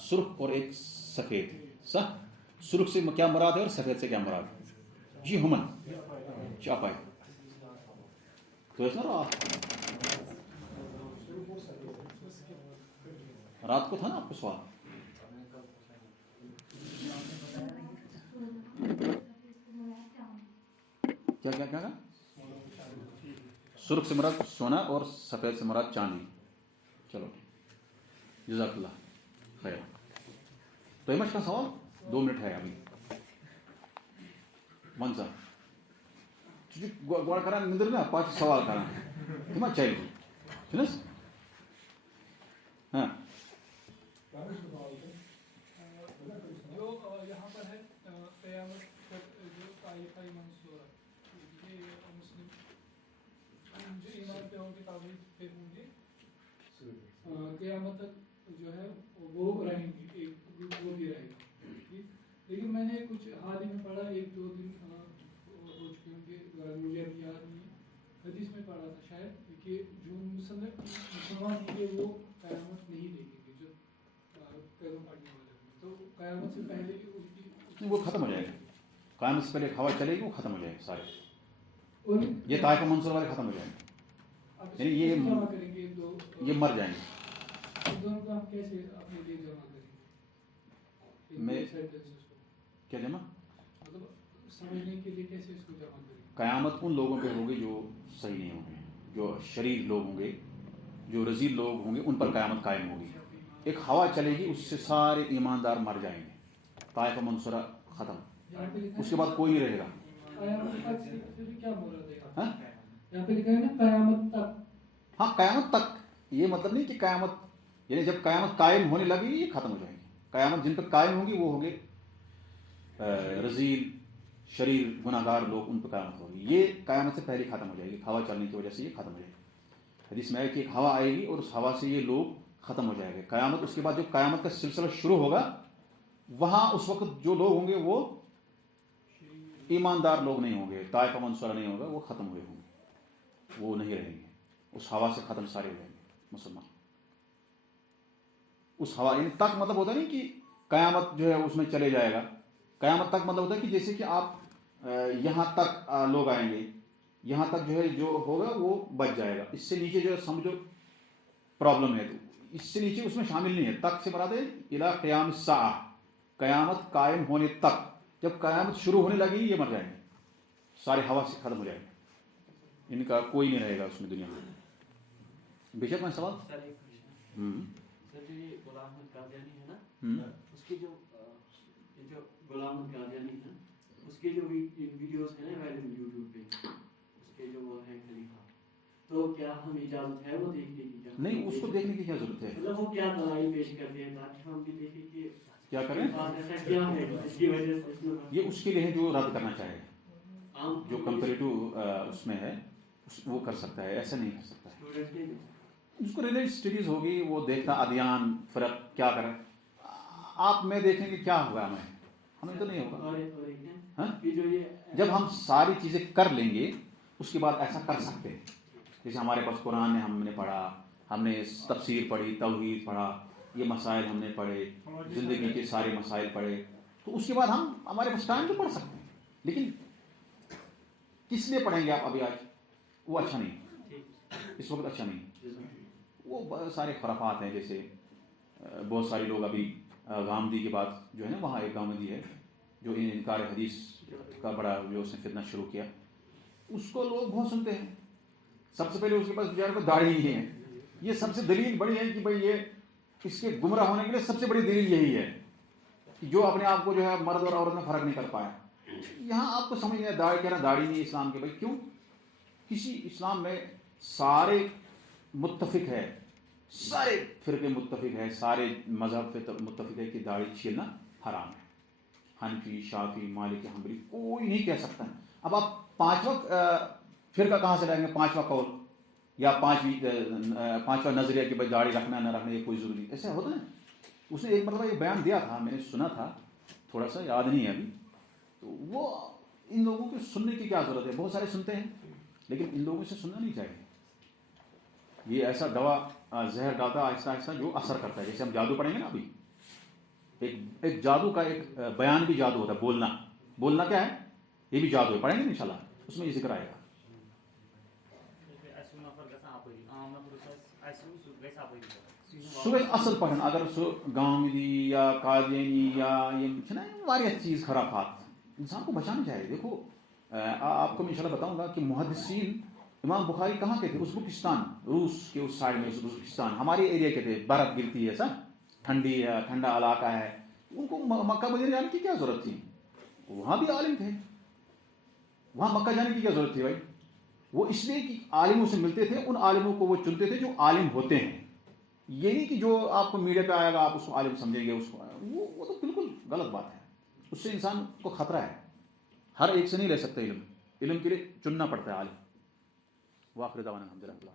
سرخ اور ایک سفید. صح؟ سرخ سے کیا مراد ہے اور سفید سے کیا مراد ہے؟ جی ہمن چاپائے تو اس نا رات کو تھا نا آپ کو سوال. کیا سرخ سے مراد سونا اور سفید سے مراد چاندی. چلو جزاک اللہ خیر. تو ایمش کا سوال 2 منٹ ہے ابھی. منظر گوڑا کران نندر نا پاچ سوال کران تمہ چاہیے چھنس ہاں. جو یہاں پر ہے قیامت تک جو طائفہ منصورہ یہ مسلم جو ایمان پہ ہوں گے توحید پہ ہوں گے قیامت تک جو ہے وہ رہیں گے ایک گروپ وہ بھی رہے گا. لیکن میں نے کچھ حال ہی میں پڑھا 1-2 دن ہو چکے ہوں گے مجھے اب یاد نہیں ہے. حدیث میں پڑھا تھا شاید کہ جو مسلمان ہیں گے وہ قیامت نہیں دیکھیں گے جو قیامت پڑھنے والے ہیں. تو قیامت سے پہلے بھی ان کی وہ ختم ہو جائے گا. قیامت سے پہلے ہوا چلے گی وہ ختم ہو جائے گا سارے. اور یہ طائفہ منصور والے ختم ہو جائیں گے. آپ یعنی اس یہ کو جمع کریں گے دو یہ مر جائیں گے. ان دونوں کو آپ کیسے اپنے لیے جمع کریں گے میں sentences کو کیا جمع مطلب سمجھنے کے لیے کیسے اس کو جمع کریں گے. قیامت ان لوگوں پہ ہوگی جو صحیح نہیں ہوں گے, جو شریر لوگ ہوں گے, جو رذیل لوگ ہوں گے, ان پر قیامت قائم ہوگی. ایک ہوا چلے گی, اس سے سارے ایماندار مر جائیں گے. طائفہ منصورہ ختم, یہاں پہ لکھا اس کے بعد کوئی نہیں رہے گا. قیامت تک سے بھی کیا مراد ہے ہاں یہاں پہ لکھا ہے نا قیامت تک. ہاں قیامت تک, یہ مطلب نہیں کہ قیامت یعنی جب قیامت قائم ہونے لگے گی یہ ختم ہو جائے گی. قیامت جن پہ قائم ہوگی وہ ہوں گے رذیل شریر گناہ گار لوگ, ان پہ قیامت ہوگی. یہ قیامت سے پہلے ختم ہو جائے گی. ہوا چلنے کی وجہ سے یہ ختم ہو جائے گی. حدیث میں ہے کہ ایک ہوا آئے گی اور اس ہوا سے یہ لوگ ختم ہو جائے گا. قیامت اس کے بعد جو قیامت کا سلسلہ شروع ہوگا وہاں اس وقت جو لوگ ہوں گے وہ ایماندار لوگ نہیں ہوں گے, طائفہ منصورہ نہیں ہوگا, وہ ختم ہوئے ہوں گے, وہ نہیں رہیں گے. اس ہوا سے ختم سارے ہو جائیں گے مسلمان. اس ہوا یعنی تک مطلب ہوتا نہیں کہ قیامت جو ہے اس میں چلے جائے گا. قیامت تک مطلب ہوتا ہے کہ جیسے کہ آپ یہاں تک لوگ آئیں گے, یہاں تک جو ہے جو ہوگا وہ بچ جائے گا. اس سے نیچے جو ہے سمجھو پرابلم ہے, تو اس سے نیچے اس میں شامل نہیں ہے. تک سے مراد ہے الی قیام الساعہ, قیامت قائم ہونے تک. جب قیامت شروع ہونے لگی یہ مر جائیں گے, سارے ہوا سے ختم ہو جائیں گے, ان کا کوئی نہیں رہے گا اس میں دنیا میں. بے شک میں سوال سر ایک کوشچن سر, جو یہ غلام احمد قادیانی ہے نا, اس کے جو غلام احمد قادیانی ہے اس کے جو ویڈیوز ہیں نا اویلیبل یوٹیوب پہ, اس کے جو وہ ہیں خلیفہ, تو کیا ہم اجازت ہے وہ دیکھنے کی؟ نہیں, اس کو دیکھنے کی کیا ضرورت ہے؟ مطلب وہ کیا دلائی پیش کرتے ہیں تاکہ ہم بھی دیکھیں کہ کیا کریں, ایسا کیا ہے اس کی وجہ سے یہ اس کے لیے ہے جو رد کرنا چاہے, جو کمپیریٹو اس میں ہے وہ کر سکتا ہے, ایسا نہیں کر سکتا ہے. اس کو ریلیٹ اسٹڈیز ہوگی, وہ دیکھتا ادیان فرق کیا کرے. آپ میں دیکھیں گے کیا ہوگا, ہمیں تو نہیں ہوگا. جب ہم ساری چیزیں کر لیں گے اس کے بعد ایسا کر سکتے ہیں. جیسے ہمارے پاس قرآن ہے, ہم نے پڑھا, ہم نے تفسیر پڑھی, توحید پڑھا, یہ مسائل ہم نے پڑھے, زندگی کے سارے مسائل پڑھے, تو اس کے بعد ہم ہمارے پاس ٹائم تو پڑھ سکتے ہیں. لیکن کس لیے پڑھیں گے آپ ابھی آج, وہ اچھا نہیں, اس وقت اچھا نہیں. وہ سارے خرافات ہیں. جیسے بہت سارے لوگ ابھی گامدی کے بعد جو ہے نا, وہاں ایک گامدی ہے جو انکار حدیث کا بڑا جو اس نے فتنہ شروع کیا, اس کو لوگ بہت سنتے ہیں. سب سے پہلے اس کے پاس بیچارے کو داڑھی نہیں ہے. یہ سب سے دلیل بڑی ہے کہ بھائی یہ اس کے گمراہ ہونے کے لیے سب سے بڑی دلیل یہی ہے کہ جو اپنے آپ کو جو ہے مرد اور عورت میں فرق نہیں کر پایا. یہاں آپ کو سمجھ نہیں داڑھی کہنا داڑھی نہیں اسلام کے. بھائی کیوں؟ کسی اسلام میں سارے متفق ہے, سارے فرقے متفق ہے, سارے مذہب متفق ہے کہ داڑھی چھیلنا حرام ہے. حنفی, شافی, مالکی, حنبلی کوئی نہیں کہہ سکتا. اب آپ پانچواں فرقہ کہاں سے لائیں گے, پانچواں قول یا پانچواں نظریہ کہ بھائی داڑھی رکھنا نہ رکھنا یہ کوئی ضروری, ایسا ہوتا ہے. اس نے ایک مرتبہ یہ بیان دیا تھا, میں نے سنا تھا, تھوڑا سا یاد نہیں ہے ابھی. تو وہ ان لوگوں کو سننے کی کیا ضرورت ہے, بہت سارے سنتے ہیں لیکن ان لوگوں سے سننا نہیں چاہیے. یہ ایسا دوا زہر ڈالتا آہستہ آہستہ جو اثر کرتا ہے. جیسے ہم جادو پڑھیں گے نا ابھی, ایک جادو کا ایک بیان بھی جادو ہوتا ہے. بولنا کیا ہے, یہ بھی جادو ہے. پڑھیں گے انشاءاللہ, اس میں یہ ذکر آئے گا. صبح اصل پڑھن اگر سو گامدی یا قادیانی یا یہ واریاہ چیز خرافات انسان کو بچانا چاہیے. دیکھو آپ کو میں انشاءاللہ بتاؤں گا کہ محدثین امام بخاری کہاں کے تھے؟ ازبکستان، روس کے اس سائڈ میں، ازبکستان ہمارے ایریا کے تھے، برف گرتی ہے، سر ٹھنڈی ہے، ٹھنڈا علاقہ ہے، ان کو مکہ مدینہ جانے کی کیا ضرورت تھی؟ وہاں بھی عالم تھے، وہاں مکہ جانے کی کیا ضرورت تھی بھائی؟ وہ اس لیے کہ عالموں سے ملتے تھے، ان عالموں کو وہ چنتے تھے جو عالم ہوتے ہیں. یہ نہیں کہ جو آپ کو میڈیا پہ آئے گا آپ اس کو عالم سمجھیں گے، اس کو وہ تو بالکل غلط بات ہے. اس سے انسان کو خطرہ ہے. ہر ایک سے نہیں لے سکتے علم کے لیے چننا پڑتا ہے عالم. واخر دعوانا الحمدللہ.